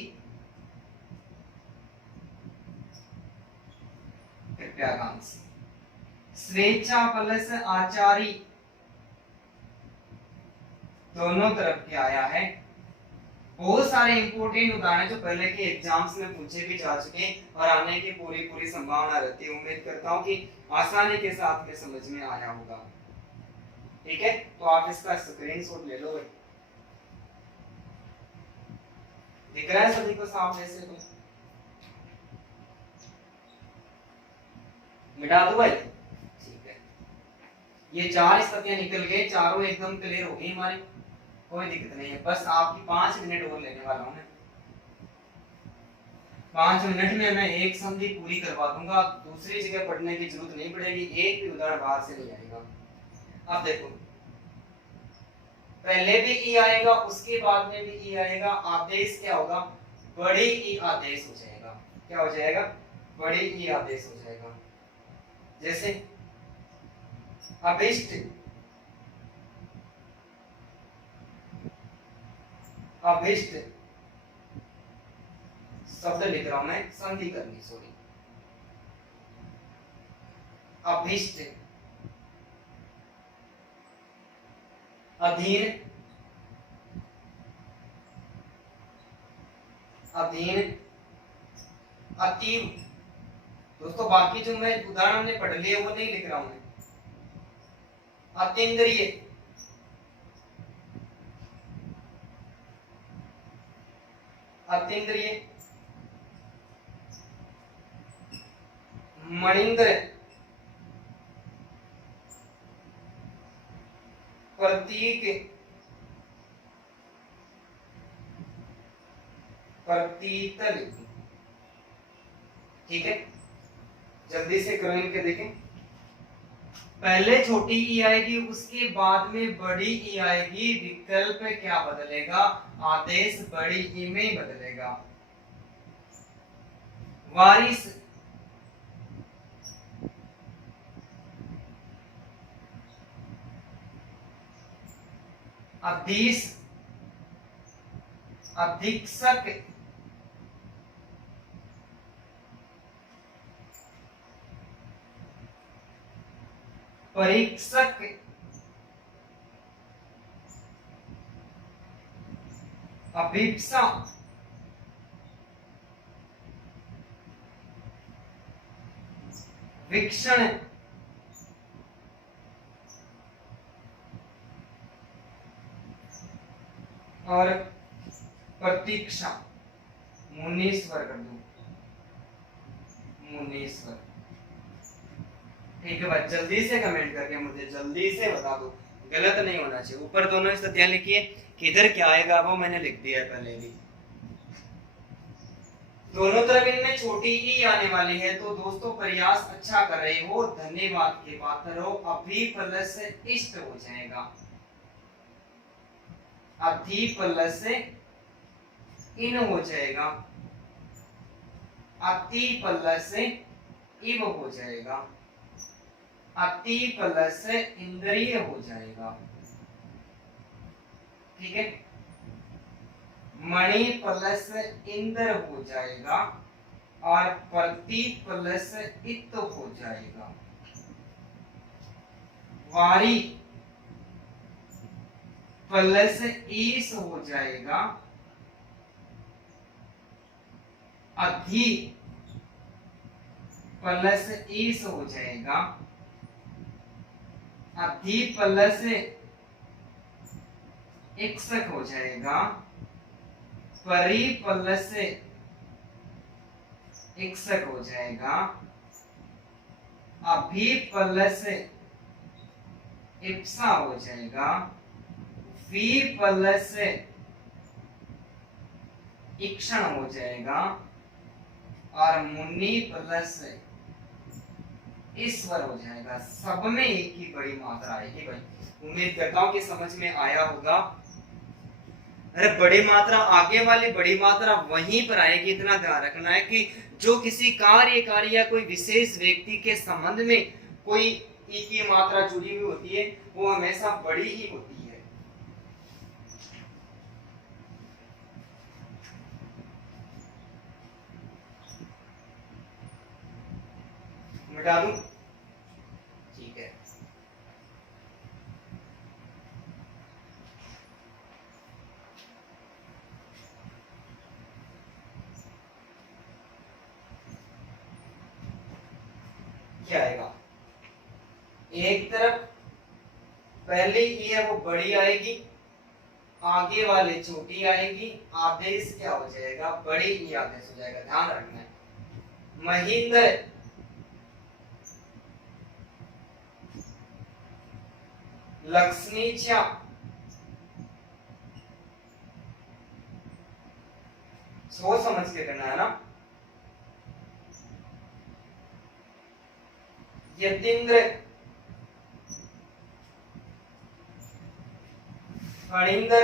कृपयाकांक्षी, स्वेच्छा प्लस आचारी। दोनों तरफ क्या आया है? बहुत सारे इंपोर्टेंट उदाहरण जो पहले के एग्जाम्स में पूछे भी जा चुके हैं और आने की पूरी संभावना रहती है। उम्मीद करता हूं कि आसानी के साथ में समझ में आया होगा। ठीक है, तो आप इसका स्क्रीनशॉट ले लो भाई। दिख रहा है सभी को साफ? ऐसे तो मिटा दो भाई। ठीक है, ये चार स्थितियां निकल गए, चारों एकदम क्लियर हो गई हमारी। कोई दिक्कत नहीं है, बस आपकी 5 मिनट और लेने वाला हूँ मैं। 5 मिनट में मैं एक संधि पूरी करवा दूंगा, दूसरी जगह पढ़ने की जरूरत नहीं पड़ेगी, एक भी उदाहरण बाहर से नहीं आएगा। अब देखो, पहले भी ई आएगा, उसके बाद में भी ई आएगा, आदेश क्या होगा, बड़ी ई आदेश हो जाएगा। क्या हो जाएगा, बड़ी ई आदेश हो जाएगा। जैसे अभिष्ट, अभिष्ट शब्द लिख रहा हूं मैं, संधि करनी, सॉरी, अभिष्ट, अधीन, अधीन, अतीव। दोस्तों बाकी जो मैं उदाहरण हमने पढ़ लिए वो नहीं लिख रहा हूं मैं। अतीन्द्रिय, अतीन्द्रिय, मणिंद्र, प्रतीक, प्रतीतल। ठीक है, जल्दी से करो इनके, देखें। पहले छोटी ई आएगी, उसके बाद में बड़ी ई आएगी, विकल्प क्या बदलेगा, आदेश बड़ी ई में ही बदलेगा। वारिस, अधीश, अधीक्षक, परीक्षक, अभिप्सा, वीक्षण, और प्रतीक्षा। मुनीश्वर कर दो, मुनीश्वर। ठीक है भाई, जल्दी से कमेंट करके मुझे जल्दी से बता दो, गलत नहीं होना चाहिए। ऊपर दोनों इस ध्यान लिखिए, किधर क्या आएगा वो मैंने लिख दिया है पहले भी। दोनों तरफ इनमें छोटी ई आने वाली है, तो दोस्तों प्रयास अच्छा कर रहे हो, धन्यवाद के पात्र हो। अभी प्लस इष्ट हो जाएगा, अभी प्लस इन हो जाएगा, अति प्लस इव हो जाएगा, अति प्लस इंद्रिय हो जाएगा। ठीक है, मणि प्लस इंद्र हो जाएगा, और प्रति प्लस इत हो जाएगा। वारी प्लस ईस हो जाएगा, अधि प्लस ईस हो जाएगा, अधि प्लस इक्सक हो जाएगा, परी प्लस इक्सक हो जाएगा, अभी प्लस इप्सा हो जाएगा, वी प्लस इक्षण हो जाएगा, और मुनि प्लस ईश्वर हो जाएगा। सब में एक ही बड़ी मात्रा आएगी भाई। उम्मीद करता हूं कि समझ में आया होगा। अरे बड़ी मात्रा, आगे वाली बड़ी मात्रा वहीं पर आएगी, इतना ध्यान रखना है कि जो किसी कार्यकारी या कोई विशेष व्यक्ति के संबंध में कोई ई की मात्रा जुड़ी हुई होती है, वो हमेशा बड़ी ही होती है। मिटा दूं? ठीक है, क्या आएगा, एक तरफ पहले ई है वो बड़ी आएगी, आगे वाले छोटी आएगी, आदेश क्या हो जाएगा, बड़ी ई आदेश हो जाएगा। ध्यान रखना है। महेंद्र, लक्ष्मी चा, सोच समझ के करना है ना। यतीन्द्र, फणींद्र,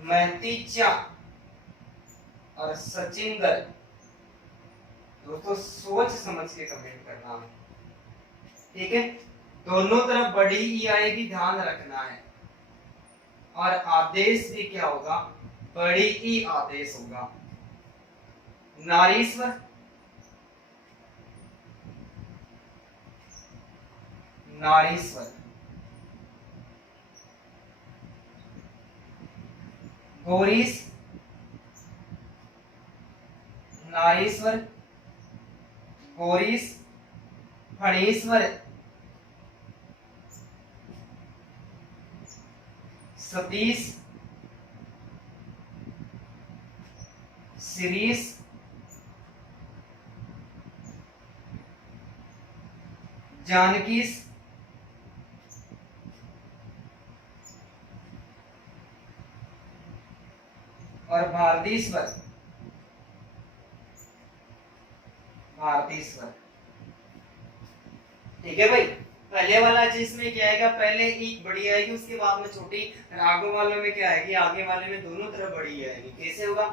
महतीचा और सचिंदर। दोस्तों सोच समझ के कमेंट करना है, ठीक है। दोनों तरफ बड़ी ई आएगी, ध्यान रखना है। और आदेश भी क्या होगा, बड़ी ई आदेश होगा। नारीश्वर, नारीश्वर, गौरीश, नारीश्वर, गौरीश, फणीश्वर, सतीश, शिरीष, जानकीश, और भारतीश्वर, भारतीश्वर। ठीक है भाई। पहले वाला चीज में क्या आएगा, पहले एक बड़ी आएगी, उसके बाद में छोटी। और आगे वाले में क्या आएगी, आगे वाले में दोनों तरफ बड़ी आएगी। कैसे होगा,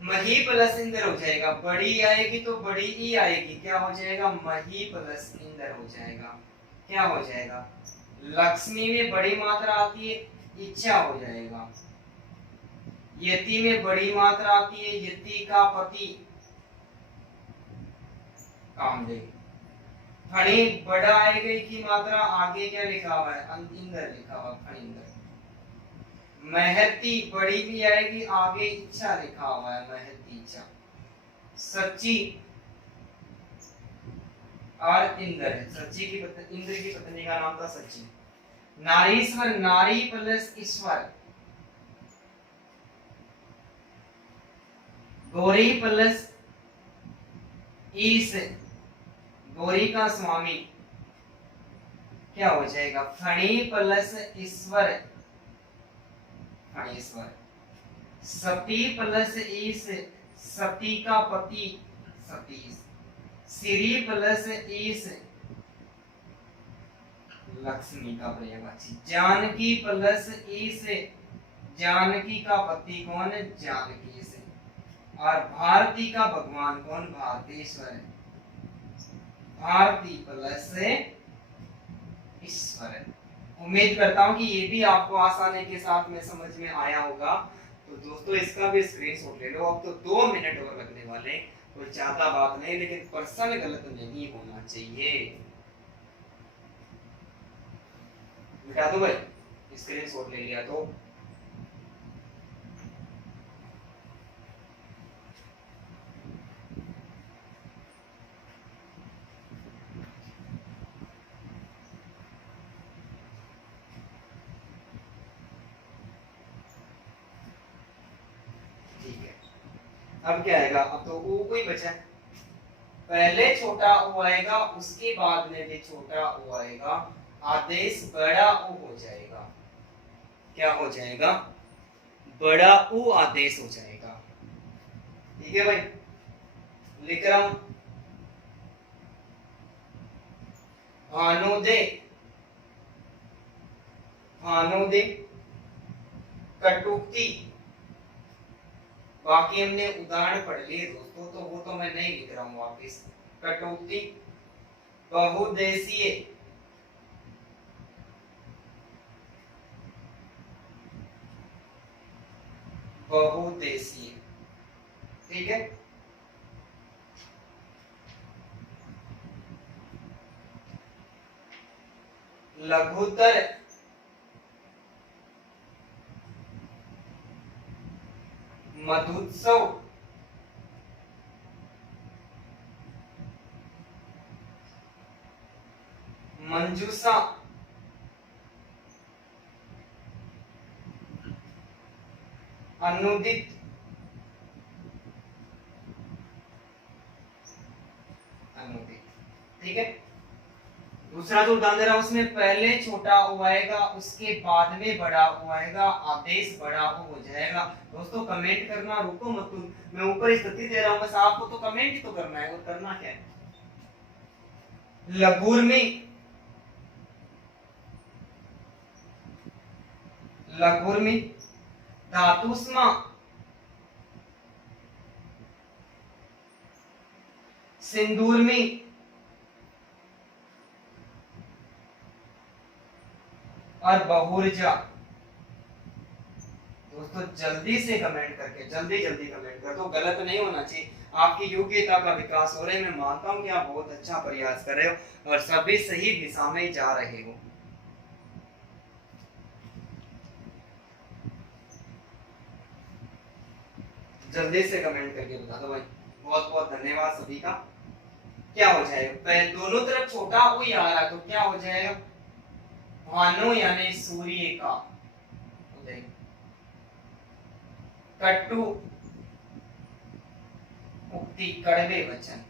मही प्लस इंदर हो जाएगा। बड़ी आएगी तो बड़ी ई आएगी, क्या हो जाएगा, मही प्लस इंदर हो जाएगा। क्या हो जाएगा, लक्ष्मी में बड़ी मात्रा आती है, इच्छा हो जाएगा। यति में बड़ी मात्रा आती है, यति का पति, कामदेव। फणी बड़ा आएगा की मात्रा, आगे क्या लिखा हुआ है, इंदर लिखा हुआ, फणींदर। महती बड़ी भी आएगी, आगे इच्छा लिखा हुआ है, महती इच्छा। सच्ची और इंद्र है, सच्ची की इंद्र की पत्नी का नाम था सच्ची। नारीश्वर, नारी प्लस ईश्वर। गौरी प्लस ईश, गौरी का स्वामी, क्या हो जाएगा, फणी प्लस ईश्वर, फणीश्वर। सती प्लस ईश, सती का पति, सतीश। श्री प्लस ईश, लक्ष्मी का पर्यायवाची। जानकी प्लस ईश, जानकी का पति कौन है, जानकी से। और भारती का भगवान कौन, भारतीश्वर है। भारती प्लस ईश्वर। उम्मीद करता हूं कि ये भी आपको आसानी के साथ में समझ में आया होगा। तो दोस्तों इसका भी स्क्रीनशॉट ले लो। अब तो 2 मिनट और लगने वाले, कोई ज्यादा बात नहीं, लेकिन पर्सन गलत नहीं होना चाहिए। मिटा दो भाई, स्क्रीनशॉट ले लिया तो। अब क्या आएगा, अब तो ऊ कोई बचा है। पहले छोटा ऊ आएगा, उसके बाद में भी छोटा ऊ आएगा, आदेश बड़ा ऊ हो जाएगा। क्या हो जाएगा, बड़ा ऊ आदेश हो जाएगा। ठीक है भाई, लिख रहा हूं। भानुदे, भानुदे। कटुक्ति, बाकी हमने उदाहरण पढ़ लिए दोस्तों, तो वो तो मैं नहीं लिख रहा हूं वापिस। कटौती, बहुदेशीय, बहुदेशीय। ठीक है, लघुतर, मधुत्सव, मंजूषा, अनुदित, अनुदित। ठीक है, दूसरा जो उदाहरण दे रहा हूं उसमें पहले छोटा ऊ आएगा उसके बाद में बड़ा ऊ आएगा, आदेश बड़ा ऊ हो जाएगा। दोस्तों कमेंट करना रुको मत, मैं ऊपर स्थिति दे रहा हूं बस आपको तो कमेंट ही तो करना है, और करना क्या है। लघुर्मी, लघुर्मी, धातुस्मा, सिंदूरमी, और बहुर्जा। दोस्तों जल्दी से कमेंट करके जल्दी कमेंट कर दो, गलत नहीं होना चाहिए। आपकी योग्यता का विकास हो रहा है, मैं मानता हूं कि आप बहुत अच्छा प्रयास कर रहे हो और सभी सही दिशा में जा रहे हो। जल्दी से कमेंट करके बता दो भाई, बहुत बहुत धन्यवाद सभी का। क्या हो जाएगा, पहले दोनों तरफ छोटा कोई आ रहा तो क्या हो जाएगा, भानु यानी सूर्य का उदय, कट्टु उक्ति कड़वे वचन,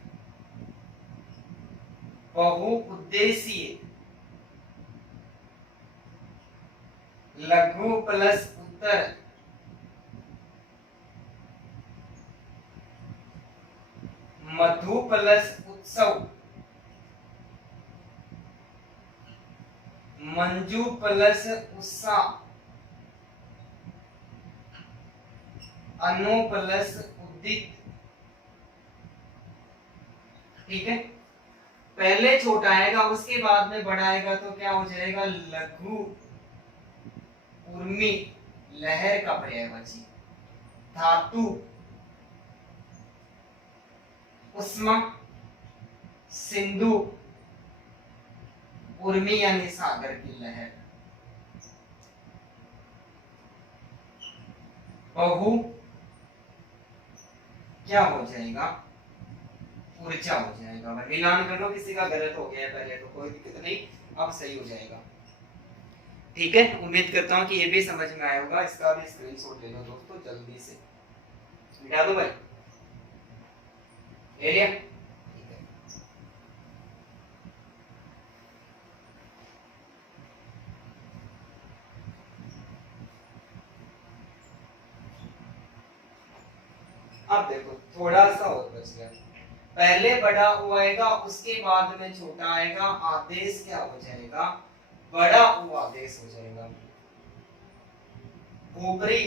बहु उद्देशीय, लघु प्लस उत्तर, मधु प्लस उत्सव, मंजू प्लस उत्साह, अनु प्लस उदित। ठीक है, पहले छोटा आएगा उसके बाद में बड़ा आएगा तो क्या हो जाएगा, लघु उर्मी, लहर का पर्यायवाची, धातु उष्मा, सिंधु उर्मी यानी सागर की लहर, बहु क्या हो जाएगा, ऊर्जा हो जाएगा। मिलान कर लो, किसी का गलत हो गया पहले तो कोई दिक्कत नहीं, अब सही हो जाएगा। ठीक है, उम्मीद करता हूँ कि ये भी समझ में आया होगा। इसका भी स्क्रीनशॉट ले लो दोस्तों, जल्दी से मिटा दो भाई, ले लिया। ठीक है, अब देखो थोड़ा सा और बच गया, पहले बड़ा ऊ आएगा उसके बाद में छोटा आएगा, आदेश क्या हो जाएगा, बड़ा ऊ आदेश हो जाएगा। ऊपरी,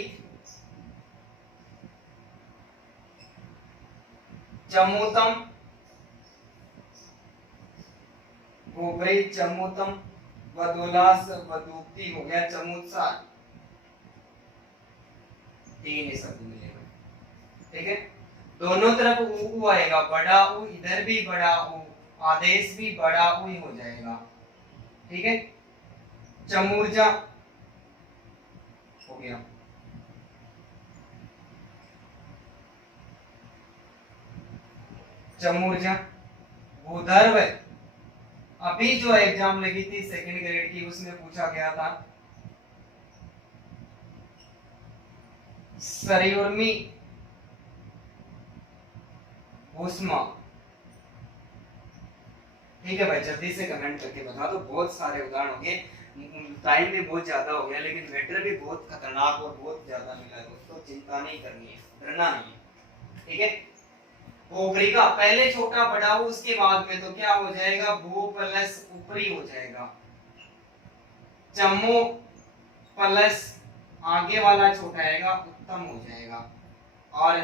चमोतम, ऊपरी चमोतम, वदोलास वदुक्ति हो गया, चमुत्सार, तीन शब्द मिलेगा। ठीक है, दोनों तरफ ऊ आएगा, बड़ा ऊ, इधर भी बड़ा ऊ, आदेश भी बड़ा ऊ ही हो जाएगा। ठीक है, चमूर्जा हो गया, चमूर्जा, भूधर्व, अभी जो एग्जाम लगी थी सेकंड ग्रेड की उसमें पूछा गया था, सरियुर्मी, भूस्मा। ठीक है भाई, जल्दी से कमेंट करके बता दो, बहुत सारे उदाहरण होंगे, टाइम भी बहुत ज्यादा हो गया लेकिन मैटर भी बहुत खतरनाक और बहुत ज्यादा मिला है दोस्तों, चिंता नहीं करनी है, डरना नहीं है। ठीक है, ऊपरी का पहले छोटा बड़ा हो उसके बाद में तो क्या हो जाएगा, भू प्लस ऊपरी हो जाएगा, चमो प्लस आगे वाला छोटा आएगा, उत्तम हो जाएगा, और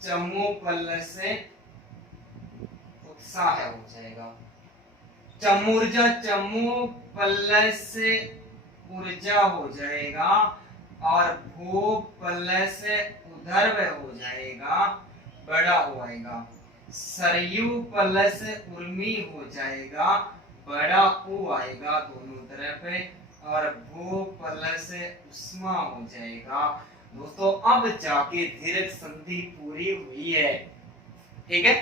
चमो प्लस उत्साह हो जाएगा, चमूर्जा, चमू प्लस ऊर्जा हो जाएगा, और भू प्लस उधर्व हो जाएगा, बड़ा हो आएगा, सरयू प्लस उर्मी हो जाएगा, बड़ा ऊ आएगा दोनों तरफ, और भू प्लस उष्मा हो जाएगा। दोस्तों अब जाके दीर्घ संधि पूरी हुई है। ठीक है,